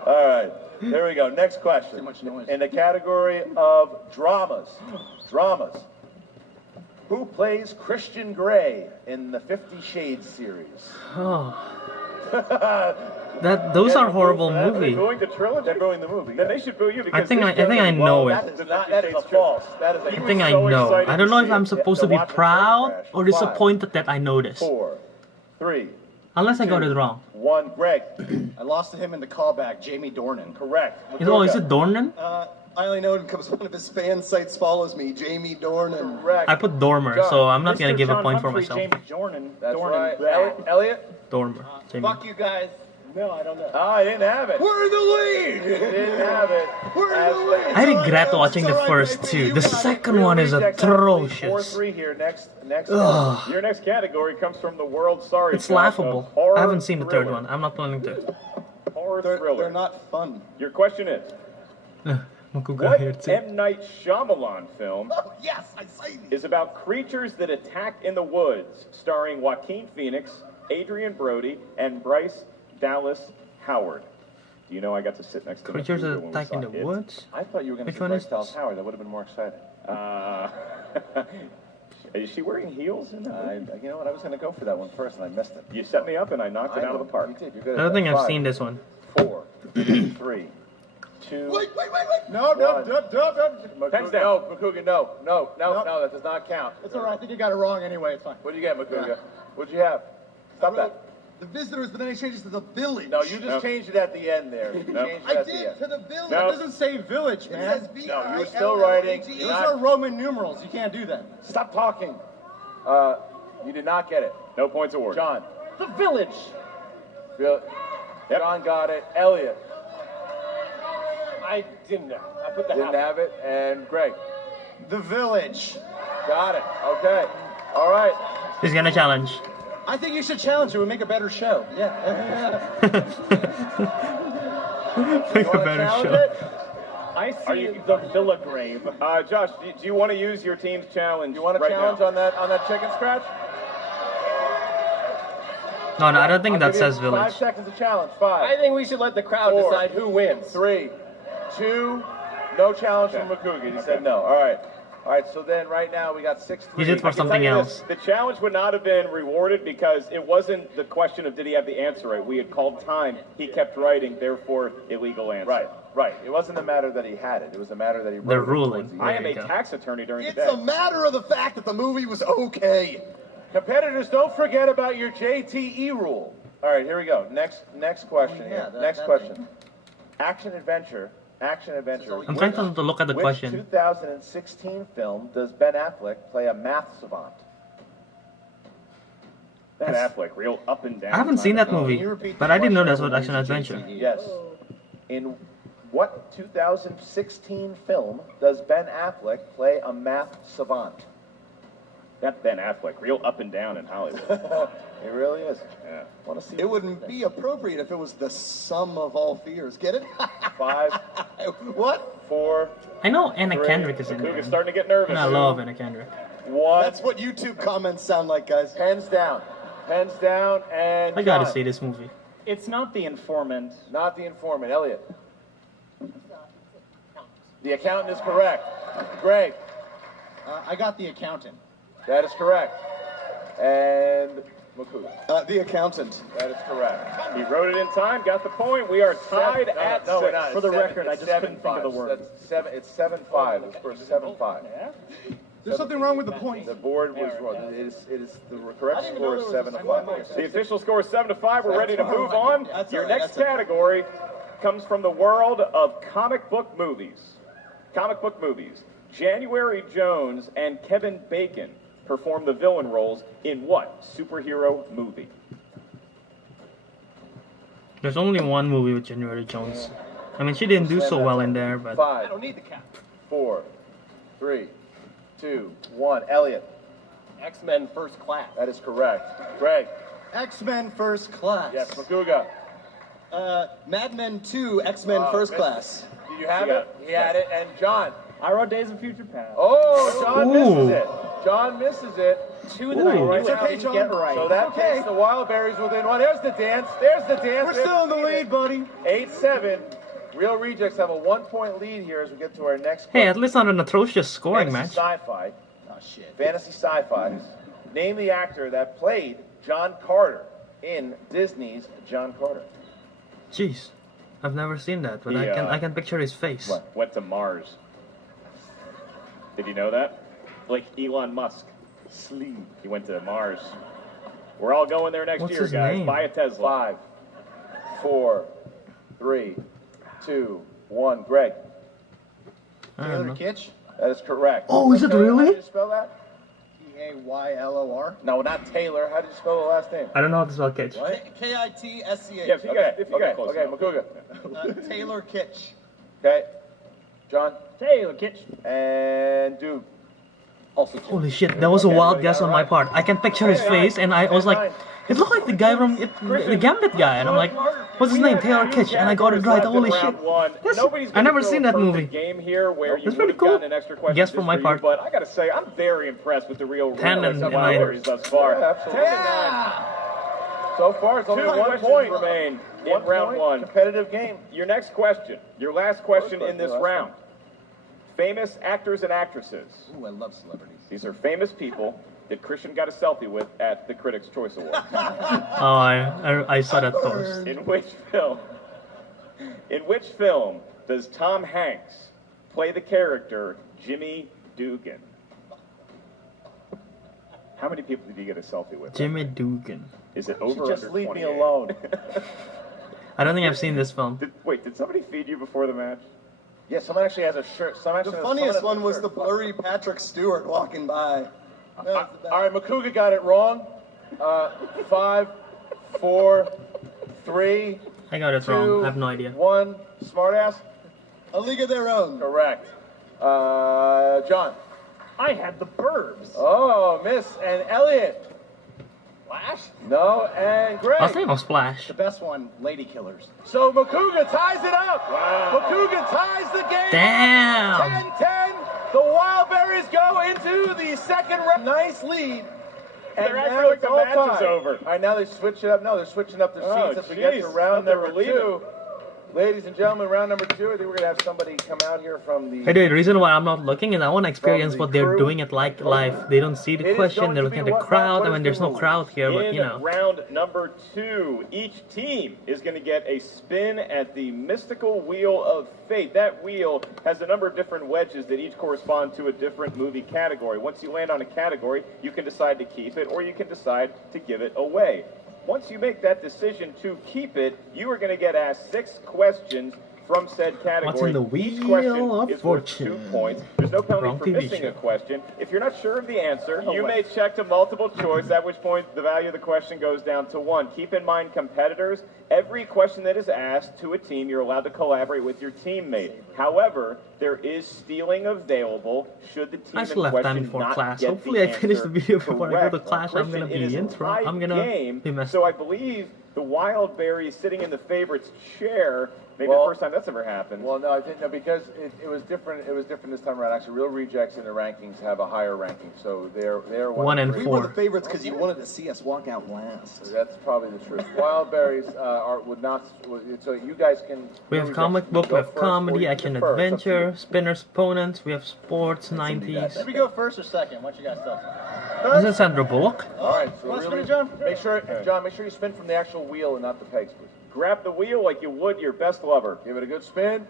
All right. Here we go. Next question. Too much noise. In the category of dramas. Dramas. Who plays Christian Grey in the 50 Shades series? Oh. Those are horrible Are they movies. booing the trilogy? They're booing the movie. Then they should boo you because I think this I doesn't- know well, it. That is a false. That is a I think I so know. excited I don't to know see if I'm it. supposed to be Watch the train proud crash. or 5, disappointed that I know this. 4, 3, Unless I got it wrong. 1. Greg. I lost to him in the callback, Jamie Dornan. Correct. Is Makuga. it Dornan? I only know it because one of his fan sites follows me, Jamie Dornan. Correct. I put Dormer, so I'm not gonna Mr. give a John point for Humphrey, myself. James Dornan. That's Dornan. right. Elliot? Dormer. Jamie. Fuck you guys. No, I don't know. Oh, I didn't have it. We're in the lead! Didn't have it. We're in the lead! I regret watching the first two. The second one is atrocious. 4-3 here. Next. Ugh. Your next category comes from the world sorry. It's Josh, laughable. of horror I haven't seen the third thriller. one. I'm not planning to. Horror They're thriller. not fun. Your question is, Makuga what here too. M. Night Shyamalan film Oh, yes, I say these. is about creatures that attack in the woods, starring Joaquin Phoenix, Adrian Brody, and Bryce Dallas Howard? Do you know I got to sit next to Creatures Makuga that when we attack saw in the it? woods? I thought you were going to Which say one Bryce is Dallas this? Howard. That would have been more exciting. Is she wearing heels in that? You know what? I was going to go for that one first, and I missed it. You set me up and I knocked it out of the park. You did. You're good I at don't think that. I've seen this one. 4, 3, 2. Wait. No. Pens down. No, Makuga, no, that does not count. It's all right. I think you got it wrong anyway. It's fine. What do you get, Makuga? Yeah. What'd you have? Stop that. The visitors, but then I changed it to the village. No, you just changed it at the end there. You changed it I at the did end. to the village. No. It doesn't say village, It man. says V-I-L-L-A-G-E. No, you were still writing. These are Roman numerals. You can't do that. Stop talking. You did not get it. No points awarded. John. The Village. Bill, John got it. Elliot I didn't know. I put the didn't have it. And Greg. The village. Got it. Okay. All right. He's gonna challenge. I think you should challenge it and make a better show. Yeah. Make a Wanna better challenge show. it? I see the Villa Grave. Josh, do you want to use your team's challenge? You want to right challenge now? on that chicken scratch? No, I don't think I'll that give you says 5 village. seconds to challenge. 5, I think we should let the crowd 4, decide who wins. 3, 2. No challenge from Makuga. He said no. All right. All right. So then, right now, we got 6-3. Use it for I can tell something you else. this, the challenge would not have been rewarded because it wasn't the question of did he have the answer right. We had called time. He kept writing, therefore illegal answer. Right. It wasn't a matter that he had it. It was a matter that he wrote The it ruling. towards the I end. am a There you go. tax attorney during It's the a day. matter of the fact that the movie was okay. Competitors, don't forget about your JTE rule. All right, here we go. Next question. Yeah, Here. Next question. Action adventure. I'm trying to look at the Which question. 2016 film does Ben Affleck play a math savant? Ben Affleck, real up and down. I haven't seen that Can movie, you repeat but the I didn't know question? that's what action adventure. Yes. In what 2016 film does Ben Affleck play a math savant? That Ben Affleck, real up and down in Hollywood. It really is. Yeah. Want to see? It wouldn't be appropriate if it was the sum of all fears. Get it? 5, What? 4, I know Anna 3. Kendrick is in Makuga's there. starting to get nervous. And I love Anna Kendrick. 1. That's what YouTube comments sound like, guys. Pens down. Pens down, and I gotta John. see this movie. It's not The Informant. Not the informant. Elliot. The accountant is correct. Greg. I got the accountant. That is correct. And Makuga. The accountant. That is correct. He wrote it in time, got the point. We are tied at No, we're 6. not. For the It's record, I it's just couldn't think of the 7-5. word. It's 7-5. It's for 7-5. There's something wrong with the point. The board was wrong. It is the correct score is 7-5. The official score is 7-5. We're ready to move on. Your next That's category comes from the world of comic book movies. Comic book movies. January Jones and Kevin Bacon perform the villain roles in what superhero movie? There's only one movie with January Jones. I mean, she didn't do so well in there, but... 5, I don't need the cap. 4, 3, 2, 1. Elliot. X-Men First Class. That is correct. Greg. X-Men First Class. Yes, Makuga. Mad Men 2, X-Men First Class. Do you have it? He had it. And John. I wrote Days of Future Past. Oh, John Ooh. misses it. John misses it. Two that I Ooh. knew It's I okay, didn't John. get right. So that takes the Wildberries within one. There's the dance. There's the dance. We're still in the lead, buddy. 8-7. Real Rejects have a 1-point lead here as we get to our next Hey, question. at least not an atrocious scoring match. Fantasy sci-fi. Oh, shit. Fantasy sci-fi. Name the actor that played John Carter in Disney's John Carter. Jeez. I've never seen that, but Yeah. I can picture his face. Went to Mars. Did you know that? Like Elon Musk. Sleep. He went to Mars. We're all going there next What's year, his guys. name? Buy a Tesla. 5, 4, 3, 2, 1. Greg. I don't Taylor know. Kitsch. That is correct. Oh, is it Taylor, really? How did you spell that? T-A-Y-L-O-R. No, not Taylor. How did you spell the last name? I don't know how to spell catch. K-I-T-S-C-H. Yeah, if you got, if you got close Okay, enough. Makuga. Taylor Kitsch. Okay. John. Taylor Kitsch. And Duke. Also Kitsch. Holy shit, that was a wild guess on my part. I can picture his face, and I was like, it looked like the guy from the Gambit guy, and I'm like, what's his name? Taylor Kitsch, and I got it right. Holy shit. Nobody's I never gonna seen throw a that movie. perfect game here where you That's would pretty have cool. gotten an extra question Guess just from my for part. you, but I gotta say, I'm very impressed with the real 10 rules of in my Wildberries thus far. Yeah, absolutely. 10 to 9. So far, it's only 2 1 questions point. remain in round 1. Competitive game. Your next question, your last question in this last round. Famous actors and actresses. Ooh, I love celebrities. These are famous people that Christian got a selfie with at the Critics' Choice Award. Oh, I saw that post. In which film? In which film does Tom Hanks play the character Jimmy Dugan? How many people did he get a selfie with? Jimmy Dugan. Is it over or Just under leave me 28? alone. I don't think I've seen this film. Wait, did somebody feed you before the match? Yeah, someone actually has a shirt. The funniest one was the blurry Patrick Stewart walking by. That was the best. All right, Makuga got it wrong. 5, 4, 3, I got it 2, wrong. I have no idea. 1. Smartass. A League of Their Own. Correct. John. I had the Burbs. Oh, miss. And Elliot. Flash? No. And Greg. I think it was Splash. The best one, Lady Killers. So Makuga ties it up. Wow. Makuga ties the game. Damn. 10-10. The Wildberries go into the second round. Nice lead. And They're acting now like it's the all match is tied. over. All right, now they switch it up. No, they're switching up their Oh, seats as we get to jeez. round Thought they were number leaving. 2. Ladies and gentlemen, round number 2. I think we're going to have somebody come out here from the... Hey, the reason why I'm not looking is I want to experience the what they're crew. doing at like live. They don't see It the is question. going They're to looking at be the what crowd. I is mean, the there's no rules? crowd here, but In you know. round number 2, each team is going to get a spin at the mystical wheel of fate. That wheel has a number of different wedges that each correspond to a different movie category. Once you land on a category, you can decide to keep it or you can decide to give it away. Once you make that decision to keep it, you are going to get asked 6 questions from said category. What's in the Each wheel question of is worth fortune? 2 points. There's no penalty Wrong for TV missing show. a question. If you're not sure of the answer, you may check to multiple choice, at which point the value of the question goes down to 1. Keep in mind, competitors, every question that is asked to a team, you're allowed to collaborate with your teammate. However, there is stealing available should the team I in still have time question before not class. get Hopefully the I finish the answer video before I go to correct. class. I'm Christian, gonna it be is a in. tied I'm gonna game, be messed so up. I believe the Wildberries sitting in the favorites chair, maybe Well- the first time that's ever happened. Well, no, I didn't know because it was different. It was different this time around. Actually, Real Rejects in the rankings have a higher ranking, so they're 1 and We 4. were the favorites because you wanted to see us walk out last. That's probably the truth. Wildberries would not. So you guys can. We have comic book, we have comedy, action adventure, spinners, opponents, we have sports, 90s. Should we go first or second? What you guys think? Isn't Sandra Bullock? All right, so Wanna spin really, it, John? make sure, John, make sure you spin from the actual wheel and not the pegs, please. Grab the wheel like you would your best lover. Give it a good spin.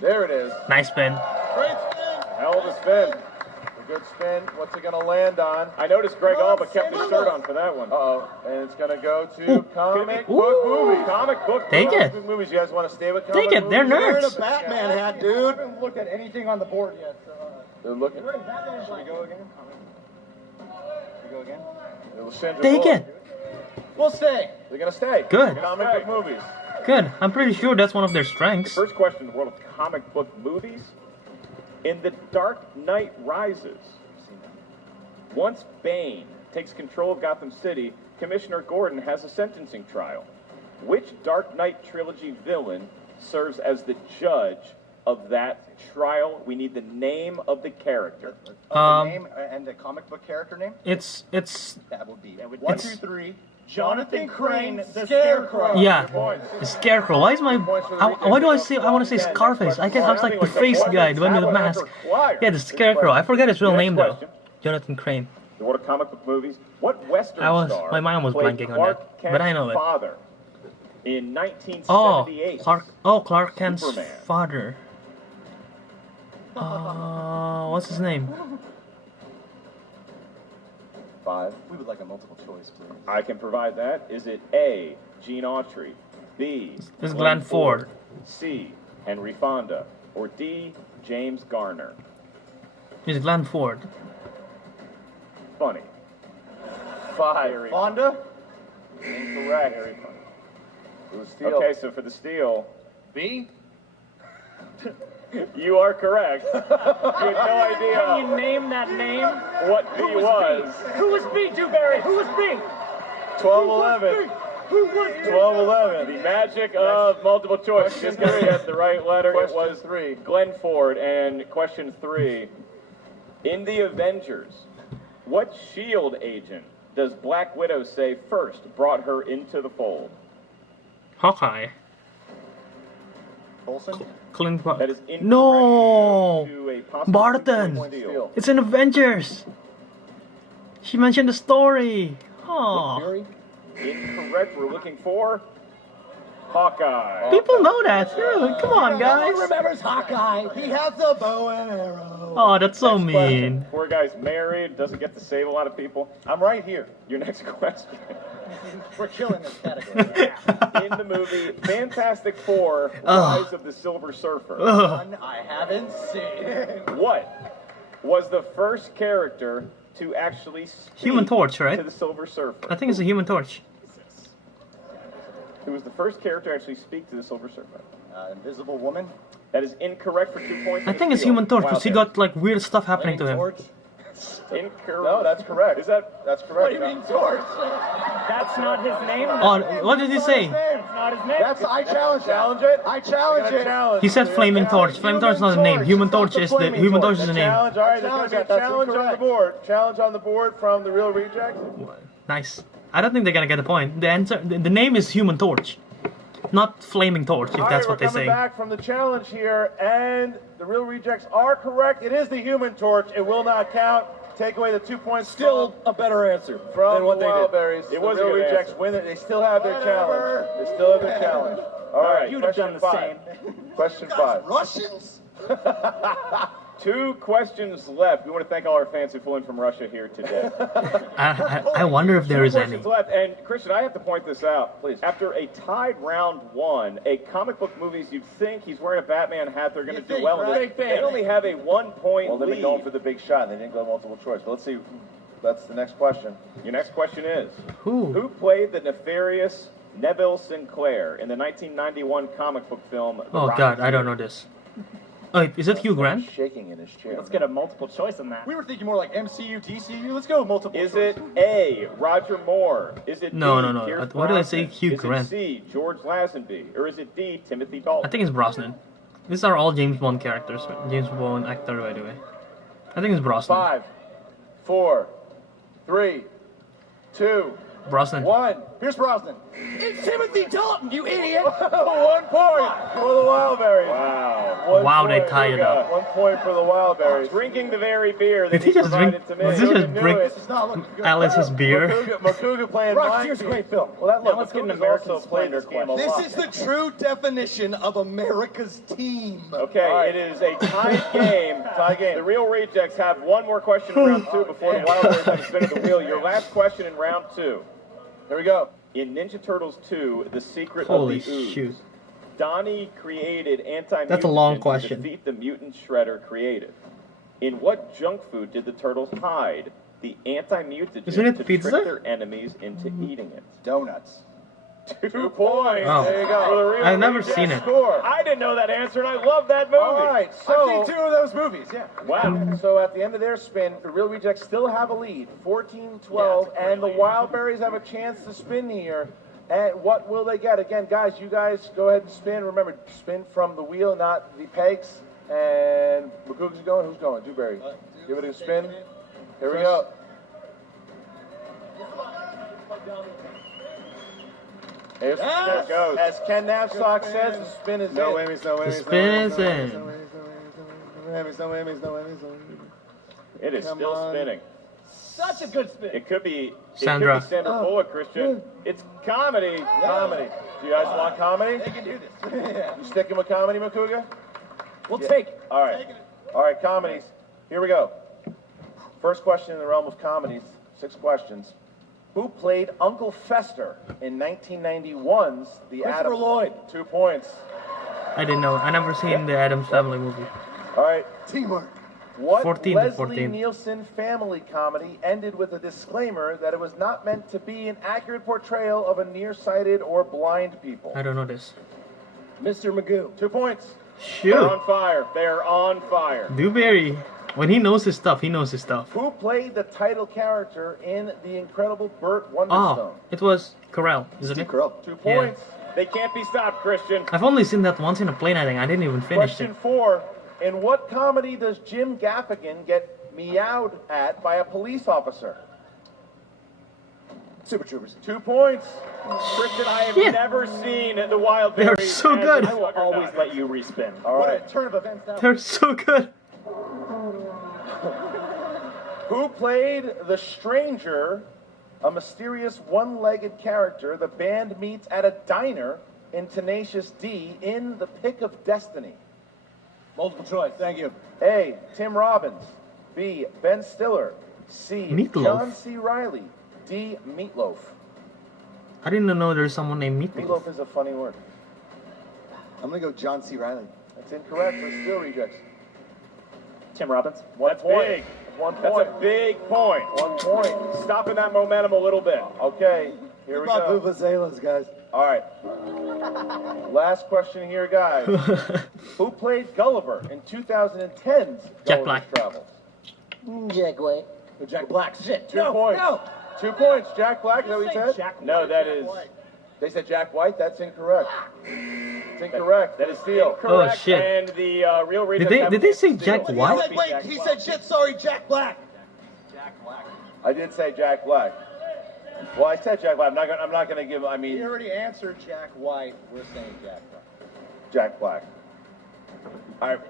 There it is. Nice spin. Great spin. Hell of a spin. Good spin. What's it going to land on? I noticed Greg Alba kept his shirt on for that one. Uh-oh. And it's going to go to comic Ooh. book movies. Comic book Take movies. it. Movies. You guys want to stay with comic Take it. They're movies? Wearing a nerds. Batman hat, dude. I haven't looked at anything on the board yet. So, They're looking. should we go again? Should we go again? It'll send you Take forward. it. We'll stay. They're going to stay. Good. Comic book movies. Good. I'm pretty sure that's one of their The strengths. first question in the world of comic book movies. In The Dark Knight Rises, once Bane takes control of Gotham City, Commissioner Gordon has a sentencing trial. Which Dark Knight trilogy villain serves as the judge of that trial? We need the name of the character. The name and the comic book character name? It's That would be 1, It's- 2, 3. Jonathan Crane, the Scarecrow. yeah, the Scarecrow. Why is my why do I say I want to say Scarface? I was like the face guy, the one with the mask. Yeah, the Scarecrow. I forget his real Next name though. question. Jonathan Crane. The world of comic book movies. What Western star my mind was played blanking on Clark that, but I know it. Kent's father in Oh, 1978? Clark Kent's Superman. father. What's his name? 5. We would like a multiple choice, please. I can provide that. Is it A, Gene Autry, B, It's Glenn Ford. C, Henry Fonda, or D, James Garner? It's Glenn Ford. Funny. 5. Fonda? Incorrect. It was Steel. Okay, so for the steal, B? you are correct. You had no Can you idea name that name? what B was. Who was B, Dewberry? Who was B? 12-11. Who was 12-11. The magic of multiple choice. Just got to get the right letter. It Question was 3. Glenn Ford. And question 3. In the Avengers, what SHIELD agent does Black Widow say first brought her into the fold? Hawkeye. Olsen? Clint That is incorrect. No! To a possible Barton! 2-point steal. It's in Avengers! She mentioned the story! Oh. Fury? Incorrect. We're looking for Hawkeye. People know that too. Come on, guys. remembers Hawkeye. He has a bow and arrow. Oh, that's so Next question. mean. Poor guy's married, doesn't get to save a lot of people. I'm right here. Your next question. We're killing this category. In the movie Fantastic Four, Ugh. Rise of the Silver Surfer, Ugh. I haven't seen. what was the first character to actually speak Human Torch, right? to the Silver Surfer? I think it's a Human Torch. Who was the first character to actually speak to the Silver Surfer? Invisible Woman? That is incorrect for 2 points. I and a think it's steal. Human Torch because he Wildberries. got like weird stuff happening to him. Torch? Incorrect. No, that's correct. Is that That's correct. Torch? That's not his name. Oh, what did he say? That's not his name. I challenge Challenge it? I challenge it. Challenge. He said Flaming Torch. Flaming Torch is not a name. Human Torch is the Human Torch is the name. Challenge. All right, there's going to be a That's challenge on the incorrect. board. Challenge on the board from the Real Rejects. Nice. I don't think they're gonna get the point. The answer, the name is Human Torch, not Flaming Torch. If All that's right, what they we're coming say. back from the challenge here, and the Real Rejects are correct. It is the Human Torch. It will not count. Take away the 2 points. Still a better answer from than what the they did. Wildberries. It The was a Real good Rejects answer. win it. They still have their challenge. They still have their challenge. All right, You'd have question done the 5. same. Question 5. Russians? 2 questions left. We want to thank all our fans who flew in from Russia here today. I wonder if there 2 is any. questions left, and Christian, I have to point this out, please. After a tied round 1, a comic book movies, you'd think he's wearing a Batman hat, they're going to do well in this. They only have a 1-point Well, they've been lead. going for the big shot. They didn't go multiple choice. But let's see. That's the next question. Your next question is, Who? who played the nefarious Neville Sinclair in the 1991 comic book film The Oh Rocky God, I don't know this. Oh, is it Hugh Grant? Shaking in his chair. Let's get a multiple choice on that. We were thinking more like MCU, DCU. Let's go multiple Is choice. it A, Roger Moore? Is it No, B, no, no. Pierce Why did I say Brosnan? Hugh Is Grant? it C, George Lazenby? Or is it D, Timothy Dalton? I think it's Brosnan. These are all James Bond characters. James Bond actor, by the way. I think it's Brosnan. 5, 4, 3, 2, Brosnan. 1. Pierce Brosnan. It's Timothy Dalton, you idiot! 1 point for the Wildberries. Wow. Wow, they tie it up. 1 point for the Wildberries. Drinking the very beer that Did he just drink? provided to me. Did he just Knew drink it. It's not looking good. Alice's beer? Makuga playing Rocketeer's a great film. Well, that Now let's get an American also played Splendor this game a question. lot. This is the true definition of America's team. Okay, right. it is a tied game. Tie game. The Real Rejects have one more question in round 2 before the Wildberries have a spin of the wheel. Your last question in round 2. Here we go. In Ninja Turtles 2, The Secret Holy of the Ooze, shoot. Donnie created anti-mutagen That's a long to question. defeat the mutant Shredder created. In what junk food did the Turtles hide the anti-mutagen Isn't it to pizza? trick their enemies into eating it? Donuts. 2 points. Oh. There you go. For the Real I've never Rejects seen it. Score. I didn't know that answer, and I love that movie. All right, I've so seen 2 of those movies, yeah. Wow. so at the end of their spin, the Real Rejects still have a lead, 14-12, and the Wildberries have a chance to spin here. And what will they get? Again, guys, you guys go ahead and spin. Remember, spin from the wheel, not the pegs. And Makuga's going. Who's going? Dewberry. Give it a spin. Here we go. There it goes. As Ken Knapsack says, the spin is No in. whammies, no whammies. The spin is in. No whammies, no whammies, no whammies. It is Come still on. spinning. Such a good spin. It could be Sandra. Sandra Bullock, Christian. It's comedy. Comedy. Do you guys want comedy? They can do this. You sticking with comedy, Makuga? We'll take it. All right. All right, comedies. Here we go. First question in the realm of comedies. 6 questions. Who played Uncle Fester in 1991's The Christopher Addams? Lloyd. 2 points. I didn't know. I never seen the Addams Family movie. All right. Teamwork. What 14 to Leslie 14. Nielsen family comedy ended with a disclaimer that it was not meant to be an accurate portrayal of a nearsighted or blind people? I don't know this. Mr. Magoo. 2 points. They're Shoot. on fire. They're on fire. Dewberry. When he knows his stuff, he knows his stuff. Who played the title character in The Incredible Burt Oh, Wonderstone? it was Carell, isn't it? Carell. 2 Yeah. points. They can't be stopped, Christian. I've only seen that once in a plane, I think. I didn't even finish Question it. 4. In what comedy does Jim Gaffigan get meowed at by a police officer? Super Troopers. 2 points. Christian, I have Shit. never seen the Wildberries. They're so as good. a I will always juggernaut. let you respin. All What right. a turn of events now. They're so good. Who played the Stranger, a mysterious one-legged character the band meets at a diner in Tenacious D in The Pick of Destiny? Multiple choice. Thank you. A. Tim Robbins. B. Ben Stiller. C. Meatloaf. John C. Reilly. D. Meatloaf. I didn't know there's someone named Meatloaf Meatloaf. is a funny word. I'm going to go John C. Reilly. That's incorrect for Steel Rejects. Tim Robbins. 1 That's point. big. 1 That's point. a big point. 1 point. Stopping that momentum a little bit. Okay, here we About go. Vuvuzelas, guys. All right. Last question here, guys. Who played Gulliver in 2010's Jack Gulliver's Black. Travels? Jack White. Jack Black. Shit. 2 points. 2 points. Jack Black, is that what you said? Jack No, that is They said Jack White. That's incorrect. It's incorrect. that is Steele. incorrect. Oh, shit. And the Real Rejects. Did they say Steele. Jack White? It must be Jack Black. shit, sorry, Jack Black. I did say Jack Black. Well, I said Jack Black. I'm not gonna give. I mean, He already answered Jack White. We're saying Jack Black. Jack Black. All right.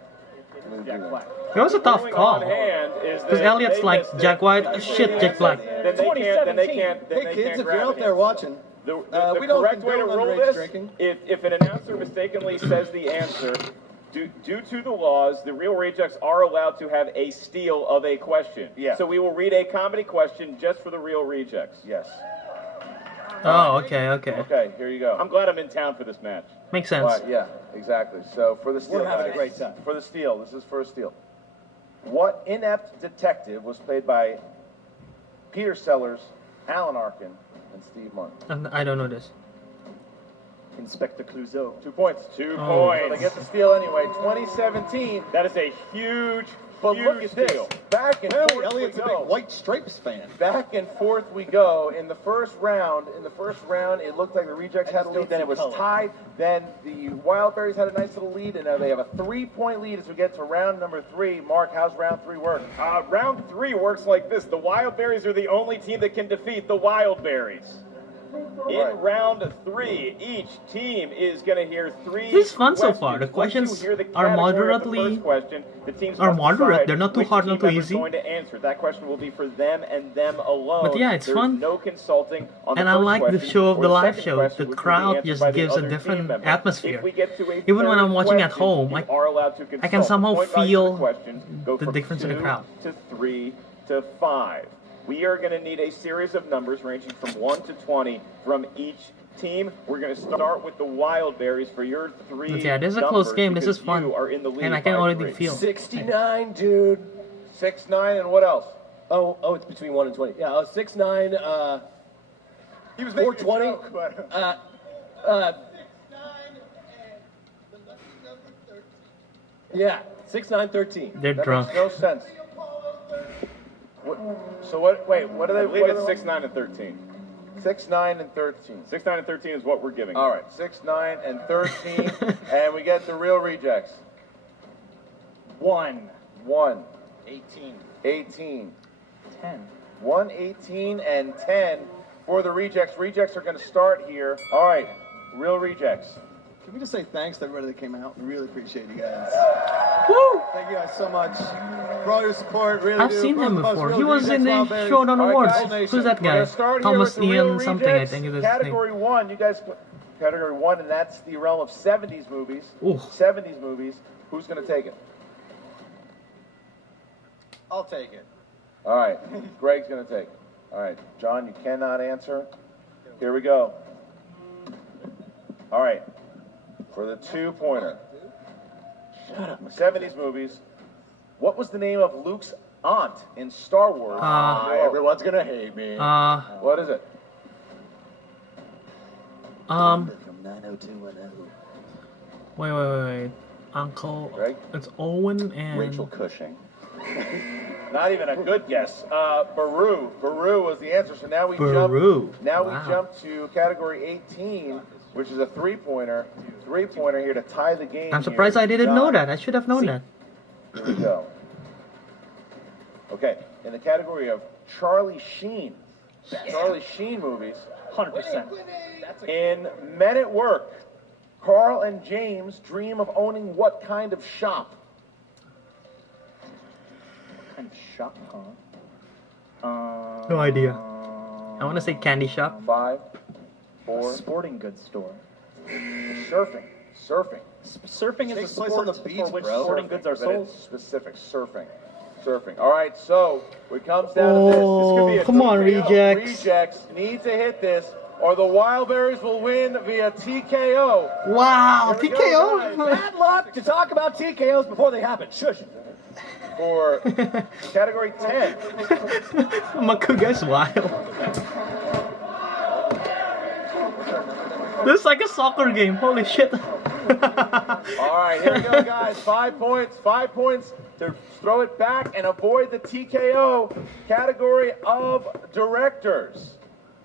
Jack Black. It was a tough Ruling call. on hand is Because that Elliot's they like, missed it. Jack White, That's shit, the Jack answer. Black. Then they can't. Hey, kids, if you're out there watching, The we don't correct way to condone rule underage this, drinking. if an announcer mistakenly says the answer, due to the laws, the Real Rejects are allowed to have a steal of a question. Yeah. So we will read a comedy question just for the Real Rejects. Yes. Oh, okay. Okay. Here you go. I'm glad I'm in town for this match. Makes All sense. right, yeah, exactly. So for the steal, We're having a guys, great time. For the steal, this is for a steal. What inept detective was played by Peter Sellers, Alan Arkin, and Steve Martin? I don't know this. Inspector Clouseau. 2 points. 2 Oh. So they points. get the steal anyway. 2017. That is a huge, But huge look at this. steal. Back and Apparently, forth Elliot's we a go. big White Stripes fan. Back and forth we go. In the first round, it looked like the Rejects had a lead. Then it was tied. Then the Wildberries had a nice little lead, and now they have a 3-point lead as we get to round number 3. Mark, how's round 3 work? Round 3 works like this. The Wildberries are the only team that can defeat the Wildberries. In round 3, each team is going to hear 3 This is fun so questions. far. The Once questions you hear the are category of the moderately- first question, the teams are must moderate. decide They're not too which hard, team not too member is easy. going to answer. That question will be for them and them alone. But yeah, it's There's fun. no consulting on And the I first like the question show of or the live second show. question, The which will be crowd answered just by the gives a other different team member. atmosphere. If we get to a Even when third I'm watching at question, home, you are allowed to I can consult. somehow Point values feel of the questions go the from difference in the 2 crowd. to 3 to 5. We are going to need a series of numbers ranging from 1 to 20 from each team. We're going to start with the Wildberries for your 3 But yeah, this is a close game. This is fun. You are in the lead And I can by already 3. feel. 69, dude. 6-9 and what else? Oh, it's between 1 and 20. Yeah, 6'9", He was making a 420. joke, but- 6'9", 13. They're That drunk. makes no sense. So what? Wait, what are they? I believe what it's are they- 6, 9, and 13. 6, 9, and 13. 6, 9, and 13 is what we're giving. All right, 6, 9, and 13, and we get the real rejects. 1, 1, 18, 18, 10. 1, 18, and 10 for the rejects. Rejects are going to start here. All right, real rejects. Can we just say thanks to everybody that came out? We really appreciate you guys. Woo! Thank you guys so much for all your support. Really I've do. seen him Most before. real He was in the Wildberries. Showdown All right, Awards. guys, Who's that we're guy? gonna start here Thomas with the real Ian something, I rejects. think it is his name. Category 1, you guys, category 1, and that's the realm of 70s movies. Ooh. 70s movies. Who's going to take it? I'll take it. All right, Greg's going to take it. All right, John, you cannot answer. Here we go. All right, for the 2-pointer. Shut up. 70s movies. What was the name of Luke's aunt in Star Wars? Everyone's going to hate me. What is it? From 90210. Wait. Uncle. Greg? It's Owen and. Rachel Cushing. Not even a good guess. Baru. Baru was the answer. So now we Baru. jump. Now Wow. we jump to category 18, which is a 3-pointer. 3-pointer here to tie the game. I'm surprised I didn't know that. I should have known that. Here we go. Okay, in the category of Charlie Sheen. Charlie Sheen movies. 100%. In Men at Work, Carl and James dream of owning what kind of shop? Kind of shop, huh? No idea. I want to say candy shop. 5, 4. Sporting goods store. Surfing. Surfing. Surfing is a Takes place sport on the beach, for which bro. sporting goods are But sold. it's specific. Surfing. Surfing. All right, so it comes down to this. This could be a come on, TKO. rejects. Rejects need to hit this, or the Wildberries will win via TKO. Wow, Here we go, TKO. guys. Bad luck to talk about TKOs before they happen. Shush. For category 10. Makuga's wild. This is like a soccer game. Holy shit. All right, here we go, guys. 5 points. 5 points to throw it back and avoid the TKO. Category of directors.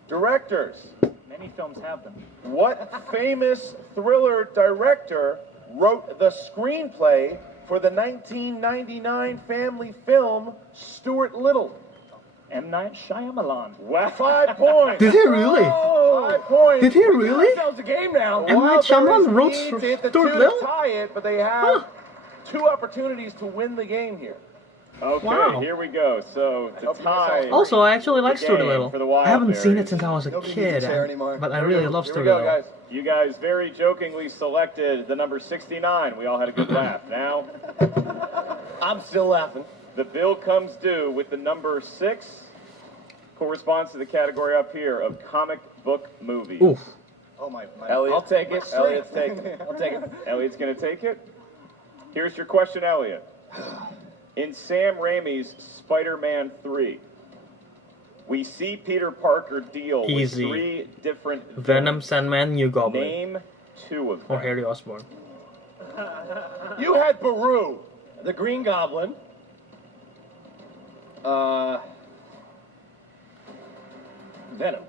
Directors. Many films have them. What famous thriller director wrote the screenplay for the 1999 family film Stuart Little? M. Night Shyamalan. Wow, 5 points. Did he really? 5 points. Did he really? Ourselves a game now. M. Night Shyamalan Wildberries wrote need to hit the Stuart 2 Little? to tie it, but they have Huh. 2 opportunities to win the game here. Okay, Wow. here we go. So to tie. Also, I actually like the Stuart game Little. for the I haven't seen Wildberries. it since I was a Nobody kid. needs a chair anymore. But I really love Here Stuart we go, Little. guys. You guys very jokingly selected the number 69. We all had a good laugh. Now, I'm still laughing. the bill comes due with the number 6. Corresponds to the category up here of comic book movie. Oof. Oh, my. Elliot, I'll take it. Elliot's taking it. I'll take it. Elliot's going to take it. Here's your question, Elliot. In Sam Raimi's Spider-Man 3, we see Peter Parker deal Easy. with 3 different Venom, Sandman, New Goblin. Name 2 of them. Or Harry Osborn. You had Baru. The Green Goblin. Venom.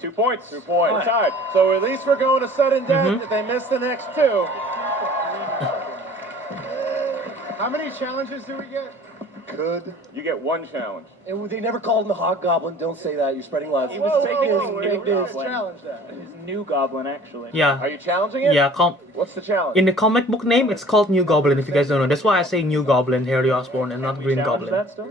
2 points. 2 points. We're tied. So at least we're going to sudden death if they miss the next 2. How many challenges do we get? Could. You get one challenge. They never called him the Hobgoblin. Don't say that. You're spreading lies. He was technically challenge that. his new goblin, actually. Yeah. Are you challenging it? Yeah, What's the challenge? in the comic book name, it's called New Goblin, if you guys don't know. That's why I say New Goblin, Harry Osborn, and not Green Challenge Goblin. that still?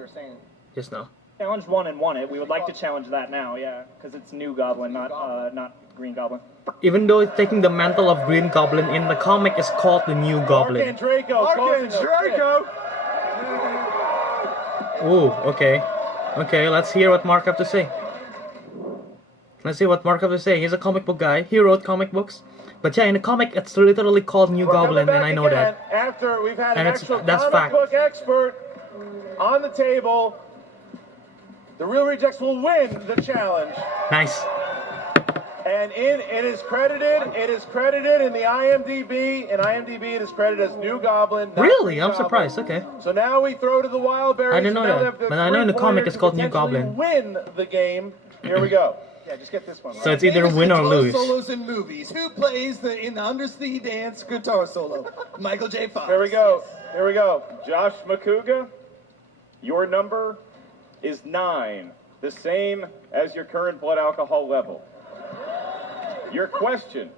Just now. Challenged one and won it. We would like to challenge that now, yeah, because it's new goblin, not Green Goblin. Even though it's taking the mantle of Green Goblin, in the comic it's called the New Goblin. Arcan Draco. Ooh, okay. Okay, let's hear what Mark have to say. Let's see what Mark have to say. He's a comic book guy. He wrote comic books. But yeah, in the comic it's literally called New Goblin, and I know that. After we've had And an it's- actual that's comic fact. book expert on the table, the Real Rejects will win the challenge. Nice. And it is credited in the IMDb. In IMDb, it is credited as New Goblin. not Really? Green I'm Goblin. surprised. Okay. So now we throw to the Wildberries. I didn't know Now that, they have the but I know in the three comic players it's called to New potentially Goblin. Win the game. Here we go. Yeah, just get this one. So it's either win or lose. Solos in movies. Who plays in the Undersea Dance guitar solo? Michael J. Fox. Here we go. Here we go. Josh Makuga, your number is 9, the same as your current blood alcohol level. Your question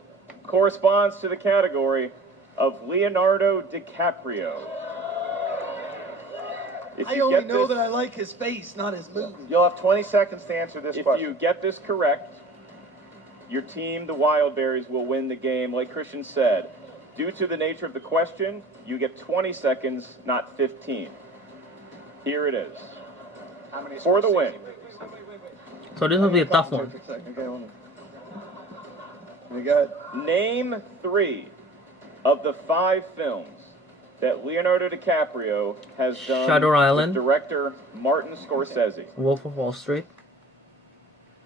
corresponds to the category of Leonardo DiCaprio. If I you only get know this- that I like his face, not his movie. You'll have 20 seconds to answer this If question. you get this correct, your team, the Wildberries, will win the game. Like Christian said, due to the nature of the question, you get 20 seconds, not 15. Here it is. How many For the win. So this will be a tough one. Okay, hold on. We got Name 3 of the 5 films that Leonardo DiCaprio has done Shutter Island. with director Martin Scorsese. Wolf of Wall Street,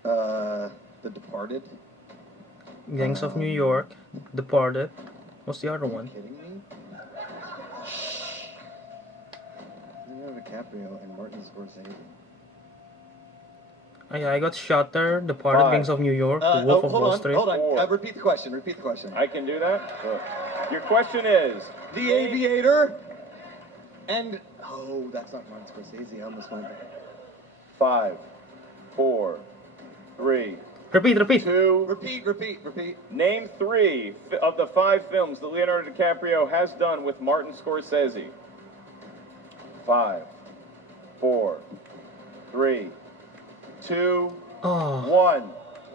The Departed. Gangs of New York, Departed. What's the other one? Kidding me? Leonardo DiCaprio and Martin Scorsese. Oh, yeah, I got Shutter, Departed, 5. Gangs of New York, Wolf of Wall Street. Hold on. 4. Repeat the question. Repeat the question. I can do that? Your question is... The Aviator. And that's not Martin Scorsese. I almost went there. 5, 4, 3, Repeat. 2... Repeat. Name 3 of the 5 films that Leonardo DiCaprio has done with Martin Scorsese. 5, 4, 3, 2, Oh, 1.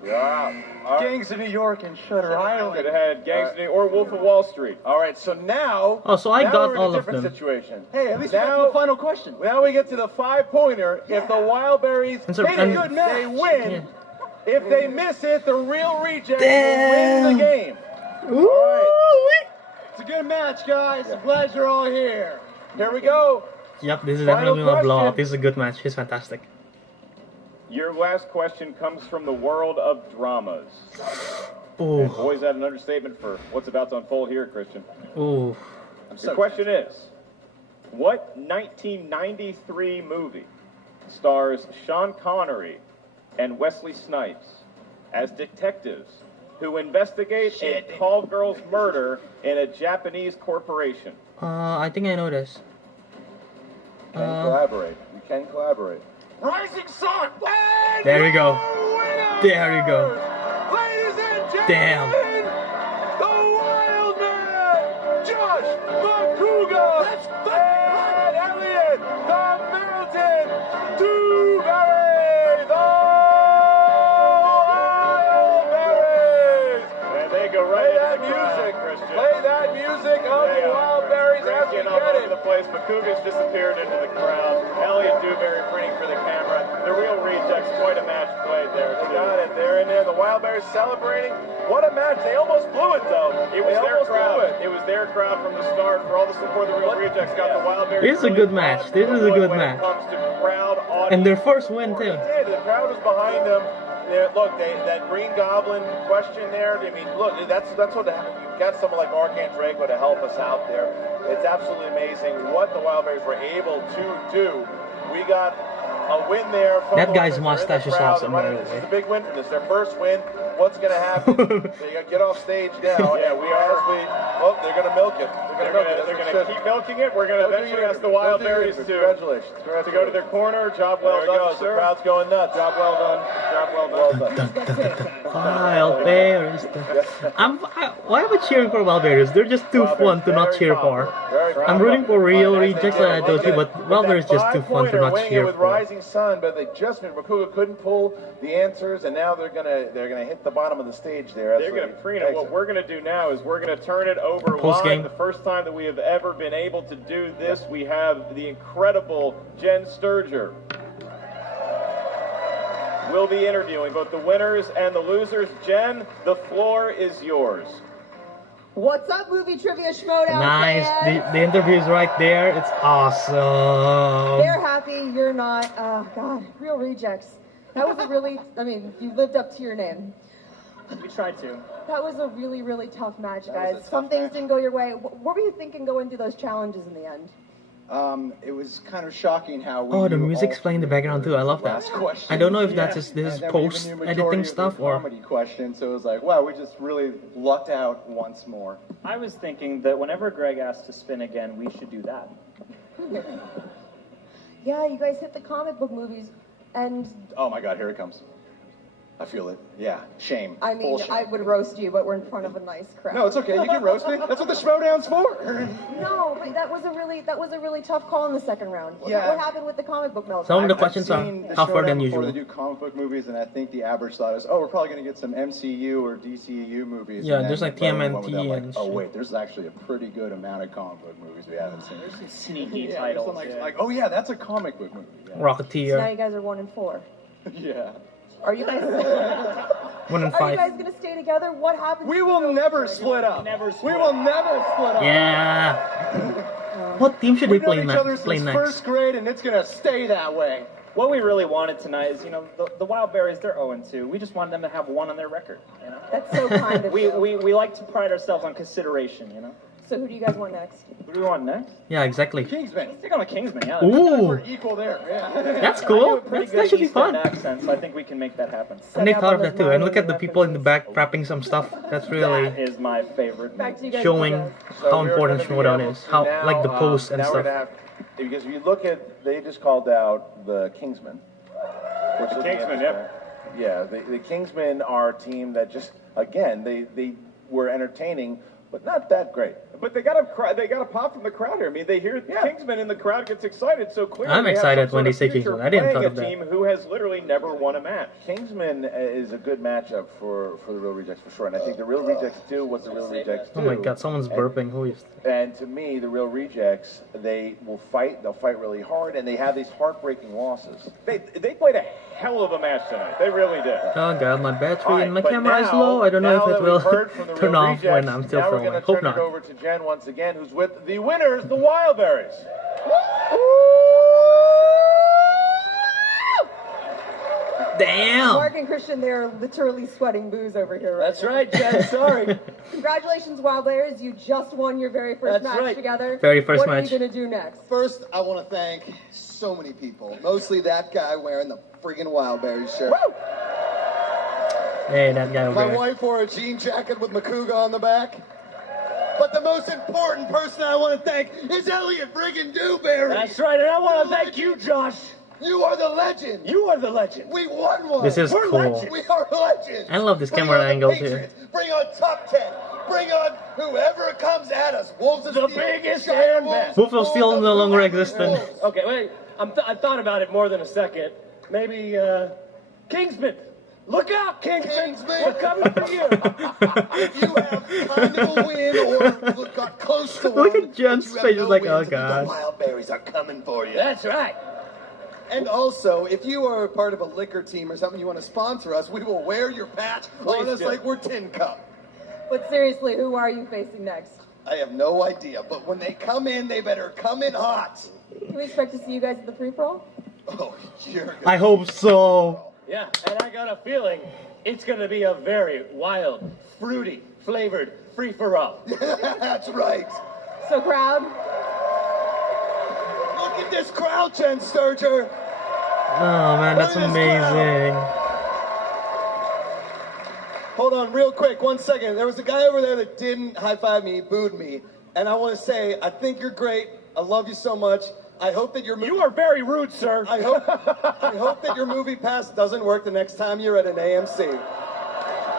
Yeah. Gangs of New York and Shutter Island. Could have had Gangs of New York or Wolf of Wall Street. All right, so now. Oh, so I now got we're in all a of different them. situation. Hey, at least we got to Now, the final question. now we get to the 5-pointer. If the Wildberries And so- hit and- it, they win. Yeah. If they miss it, the Real Rejects will win the game. All right, It's a good match, guys. I'm glad you're all here. here we go. Yep, this is Final definitely not a blowout. question. This is a good match. He's fantastic. Your last question comes from the world of dramas. Ooh, Boy, is that an understatement for what's about to unfold here, Christian. ooh. Your question is, what 1993 movie stars Sean Connery and Wesley Snipes as detectives who investigate a call girl's murder in a Japanese corporation? I think I know this. You can collaborate. You can collaborate. Rising Sun! There we go. There you go. Ladies and gentlemen, Damn. the wild man, Josh Makuga, and Elliot, the Mountain Dewberry, the Wildberries. And they go right Play into that the crowd, music. Christian. Play that music of the Wildberries as we Drinking all get over it. the place. Makuga's disappeared into the crowd. Elliot Dewberry printing for the camera. The Real Rejects, quite a match played there. They got it. They're in there. The Wildberries celebrating. What a match. They almost blew it, though. It was They their almost crowd. blew it. It was their crowd from the start. For all the support the Real Rejects got, the Wildberries. This is a good match. This is a good when match. It comes to crowd audience. And their first win too. Yeah, the crowd was behind them. Look, that Green Goblin question there. I mean, look, that's what you've got someone like Arcan Draco to help us out there. It's absolutely amazing what the Wildberries were able to do. We got a win there. That guy's They're in the mustache is crowd. awesome, They're by running- the This way. is a big win for this. Their first win. what's going to happen? They got to get off stage now. Yeah, we are. Oh, they're going to milk it. They're going to keep milking it. We're going to eventually ask the Wildberries to go to their corner. Job well done, sir. The crowd's going nuts. Job well done. Job well done. Wildberries. Why am I cheering for Wildberries? They're just too fun to not cheer for. I'm rooting for Real Rejects, like I told you, but Wildberries is just too fun to not cheer with for. Rising Sun, but they just Makuga couldn't pull the answers, and now they're gonna hit the bottom of the stage there. They're gonna preen it. What we're gonna do now is we're gonna turn it over live. The first time that we have ever been able to do this, we have the incredible Jen Sturger. We'll be interviewing both the winners and the losers. Jen, the floor is yours. What's up, Movie Trivia Schmoedown? Nice. The interview's right there. It's awesome. They're happy. You're not. Oh, God. Real Rejects. That was a really, I mean, you lived up to your name. We tried to. That was a really, really tough match, guys. Some things didn't go your way. What were you thinking going through those challenges in the end? It was kind of shocking how we. Oh, the music's playing in the background too. I love that. I don't know if that's just this is post editing stuff or. Comedy question, so it was like, wow, we just really lucked out once more. I was thinking that whenever Greg asked to spin again, we should do that. Yeah, you guys hit the comic book movies, and. Oh my God, here it comes. I feel it. Yeah, shame. I mean, I would roast you, but we're in front of a nice crowd. No, it's okay. You can roast me. That's what the Schmoedown's for. No, but that was a really tough call in the second round. Yeah. What happened with the comic book meltdown? Some of the questions are tougher than usual. They do comic book movies, and I think the average thought is, oh, we're probably going to get some MCU or DCEU movies. Yeah, there's like TMNT and. Oh wait, there's actually a pretty good amount of comic book movies we haven't seen. There's some sneaky titles. Like, oh yeah, that's a comic book movie. Yeah. Rocketeer. So now you guys are 1 and 4. Yeah. Are you guys? 1 and 5. Are you guys gonna stay together? What happens? We will never split up. We will never split up. Yeah. What team should we play next? First grade, and it's gonna stay that way. What we really wanted tonight is, you know, the Wildberries, they're 0-2. We just wanted them to have 1 on their record, you know? That's so kind of you. We like to pride ourselves on consideration, you know? So who do you guys want next? Who do we want next? Yeah, exactly. Kingsman. Let's take on a Kingsman, yeah. Ooh. We're equal there. Yeah. That's cool. That should be fun. Accent, so I think we can make that happen. And they thought of that too. And look at the people in the back prepping some stuff. That's really That is my favorite. showing how important Schmoedown is. How, like the posts and stuff. Because if you look at, they just called out the Kingsmen. The Kingsmen, yeah. Yeah, the Kingsmen are a team that just, again, they were entertaining, but not that great. But they got a pop from the crowd here. I mean, they hear Kingsman and the crowd gets excited. So clearly, I'm excited when they say Kingsman. I didn't thought of that. A team who has literally never won a match. Kingsman is a good matchup for the Real Rejects for sure, and I think the Real Rejects do what the Real Rejects do. Oh my God, someone's burping. Who is? And to me, the Real Rejects, they will fight. They'll fight really hard, and they have these heartbreaking losses. They played a hell of a match tonight. They really did. Oh God, my battery and my camera is low. I don't know if it will turn off when I'm still filming. Hope not. Over to Jen once again, who's with the winners, the Wildberries. Damn! Mark and Christian, they're literally sweating booze over here. Right That's right, Jen. Sorry. Congratulations, Wildberries. You just won your very first match together. Very first match. match. What are you gonna do next? First, I want to thank so many people. Mostly that guy wearing the friggin' Wildberries shirt. Woo! Hey, that guy over My there. wife wore a jean jacket with Makuga on the back. But the most important person I want to thank is Elliot friggin' Dewberry. That's right, and I want to thank you, Josh. You are the legend. You are the legend. We won one. This is We're cool. legends. We are legends. I love this Bring camera on the angle Patriots. too. Bring on top 10. Bring on whoever comes at us. Wolves of The Steel, biggest Giant and Wolves, best. Wolf of Steel no longer existent. Okay, wait. I thought about it more than a second. Maybe, Kingsman. Look out, Kingsman. We're coming for you. If you have kind of a win or got close to one, Look at Jen's but you have face, no it's like, wins, oh the God. Wildberries are coming for you. That's right. And also, if you are a part of a liquor team or something, you want to sponsor us, we will wear your patch on us like we're Tin Cup. But seriously, who are you facing next? I have no idea, but when they come in, they better come in hot. Can we expect to see you guys at the free-for-all? Oh, you're I hope so. Yeah, and I got a feeling it's going to be a very wild, fruity, flavored free-for-all. That's right. So, crowd. Look at this crowd, Jen Sturger. Oh man, that's amazing. Hold on, real quick, 1 second. There was a guy over there that didn't high-five me, booed me. And I want to say, I think you're great. I love you so much. I hope that You are very rude, sir. I hope that your movie pass doesn't work the next time you're at an AMC.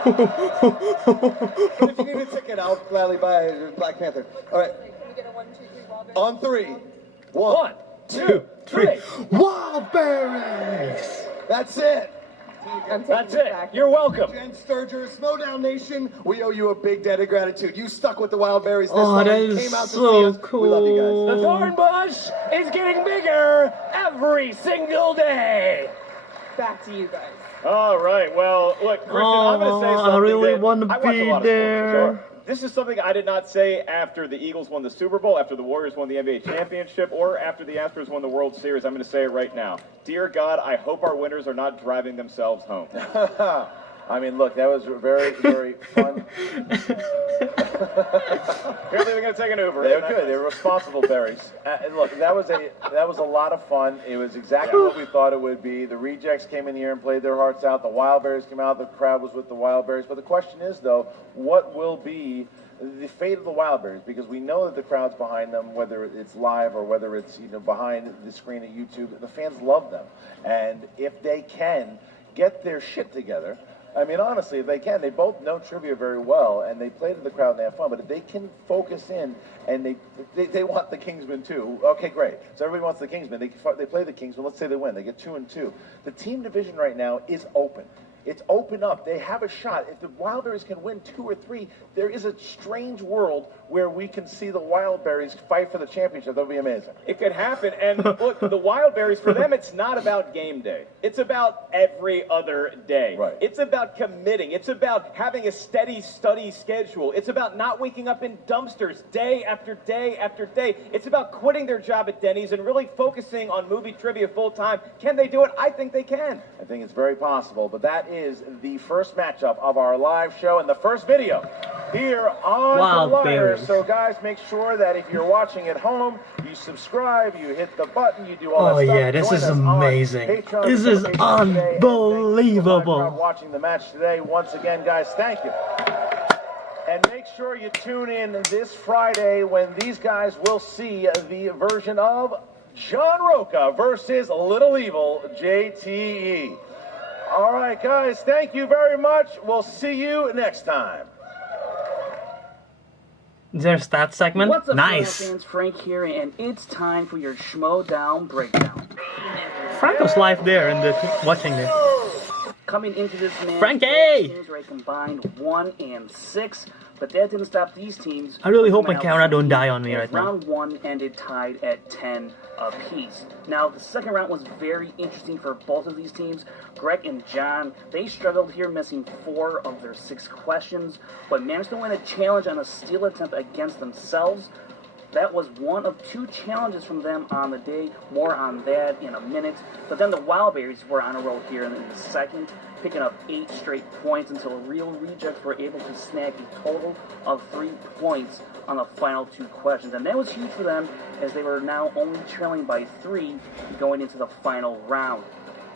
But if you need a ticket, I'll gladly buy Black Panther. All right. Can we get a 1, 2, 3 Wildberries? On 3. 1, 2, 3. Wildberries! That's it. That's it. You're welcome. Jen Sturger, Schmoedown Nation, we owe you a big debt of gratitude. You stuck with the Wildberries this Oh, time. that You is came out to so see us. cool. We love you guys. The thorn bush is getting bigger every single day. Back to you guys. All right. Well, look, Christian, I'm going to say something. I really that want to I watch a be lot of sports, there. sure. This is something I did not say after the Eagles won the Super Bowl, after the Warriors won the NBA championship, or after the Astros won the World Series. I'm going to say it right now. Dear God, I hope our winners are not driving themselves home. I mean, look, that was very, very fun. Apparently they're going to take an Uber. They were good. They were responsible berries. Look, that was a lot of fun. It was exactly what we thought it would be. The Rejects came in here and played their hearts out. The Wildberries came out. The crowd was with the Wildberries. But the question is, though, what will be the fate of the Wildberries? Because we know that the crowd's behind them, whether it's live or whether it's behind the screen at YouTube. The fans love them, and if they can get their shit together. I mean, honestly, if they can, they both know trivia very well, and they play to the crowd and they have fun. But if they can focus in, and they want the Kingsmen too. Okay, great. So everybody wants the Kingsmen. They play the Kingsmen. Let's say they win. They get 2-2. The team division right now is open. It's open up. They have a shot. If the Wildberries can win 2 or 3, there is a strange world where we can see the Wildberries fight for the championship. That would be amazing. It could happen. And look, the Wildberries, for them, it's not about game day. It's about every other day. Right. It's about committing. It's about having a steady study schedule. It's about not waking up in dumpsters day after day after day. It's about quitting their job at Denny's and really focusing on movie trivia full time. Can they do it? I think they can. I think it's very possible. But that is the first matchup of our live show and the first video here on Wildberries. So guys, make sure that if you're watching at home, you subscribe, you hit the button, you do all Oh that stuff. yeah, this Join is us on amazing. Patreon, This is Patreon today, and thank you to the live unbelievable. crowd watching the match today. Once again, guys, thank you. And make sure you tune in this Friday when these guys will see the version of John Roca versus Little Evil JTE. All right, guys, thank you very much. We'll see you next time. There's that segment. What's up, Nice. fans? Frank here, and it's time for your Schmoedown breakdown. Frank was live there and watching this. Coming into this match, Frankie! both teams were a combined 1-6, but that didn't stop these teams. I really hope from my coming out camera with don't a die lead, on me as right now. Round 1 ended tied at 10 apiece. Now, the second round was very interesting for both of these teams. Greg and John, they struggled here, missing 4 of their 6 questions, but managed to win a challenge on a steal attempt against themselves. That was one of 2 challenges from them on the day. More on that in a minute. But then the Wildberries were on a roll here in the second, picking up 8 straight points until Real Rejects were able to snag a total of 3 points on the final 2 questions. And that was huge for them, as they were now only trailing by 3 going into the final round.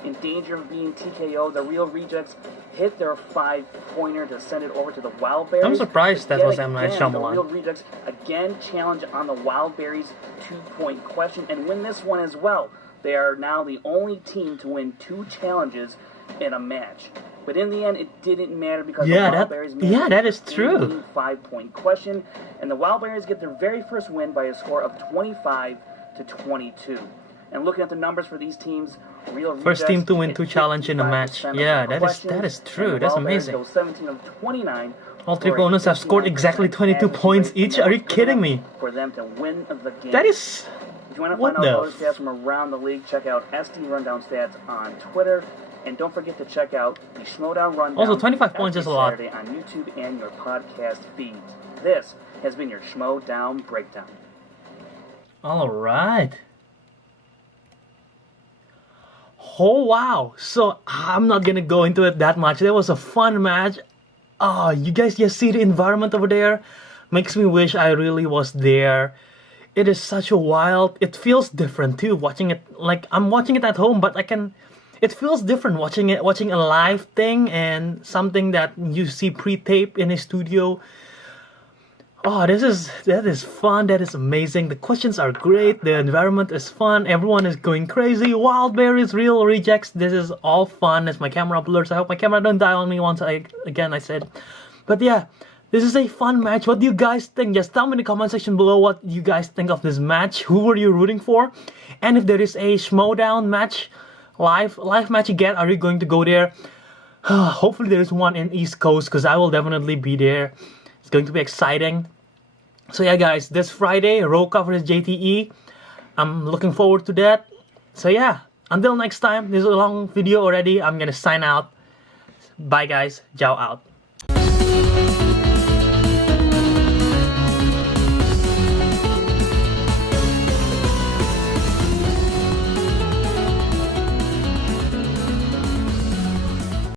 In danger of being TKO, the Real Rejects hit their 5-pointer to send it over to the Wildberries. I'm surprised that Yet was M. Night again, the Shyamalan. Real Rejects again challenge on the Wildberries 2-point question and win this one as well. They are now the only team to win 2 challenges in a match. But in the end, it didn't matter because Yeah, the that- Wildberries yeah, that is managed to true. win the 5-point question, and the Wildberries get their very first win by a score of 25-22. And looking at the numbers for these teams, Real First Rejects team to win hit 2 challenge in a match. 55% of Yeah, the that questions, is and true. the That's Wildberries amazing. go 17 of 29. All 3 for a opponents have scored 59% exactly 22 average points rate, and each. that Are you was good kidding enough me? for them to win the game. That is... If you want to what find the out other stats from around the league, check out SD Rundown Stats on Twitter. And don't forget to check out the Schmoedown Rundown. Also, 25 points every is a lot. Saturday on YouTube and your podcast feeds. This has been your Schmoedown Breakdown. Alright. Oh wow. So I'm not gonna go into it that much. That was a fun match. Oh, you guys just see the environment over there? Makes me wish I really was there. It is such a wild, it feels different too watching it. Like I'm watching it at home, but it feels different watching a live thing and something that you see pre-taped in a studio. Oh, that is fun. That is amazing. The questions are great. The environment is fun. Everyone is going crazy. Wildberries, real rejects. This is all fun. As my camera blurs, I hope my camera don't die on me once I said. But yeah, this is a fun match. What do you guys think? Just tell me in the comment section below what you guys think of this match. Who were you rooting for? And if there is a SCHMOEDOWN match, live match again, are you going to go there? Hopefully there is one in East Coast, because I will definitely be there. It's going to be exciting. So yeah, guys, this Friday, Raw covers JTE. I'm looking forward to that. So yeah, until next time, this is a long video already. I'm gonna sign out. Bye guys, ciao out.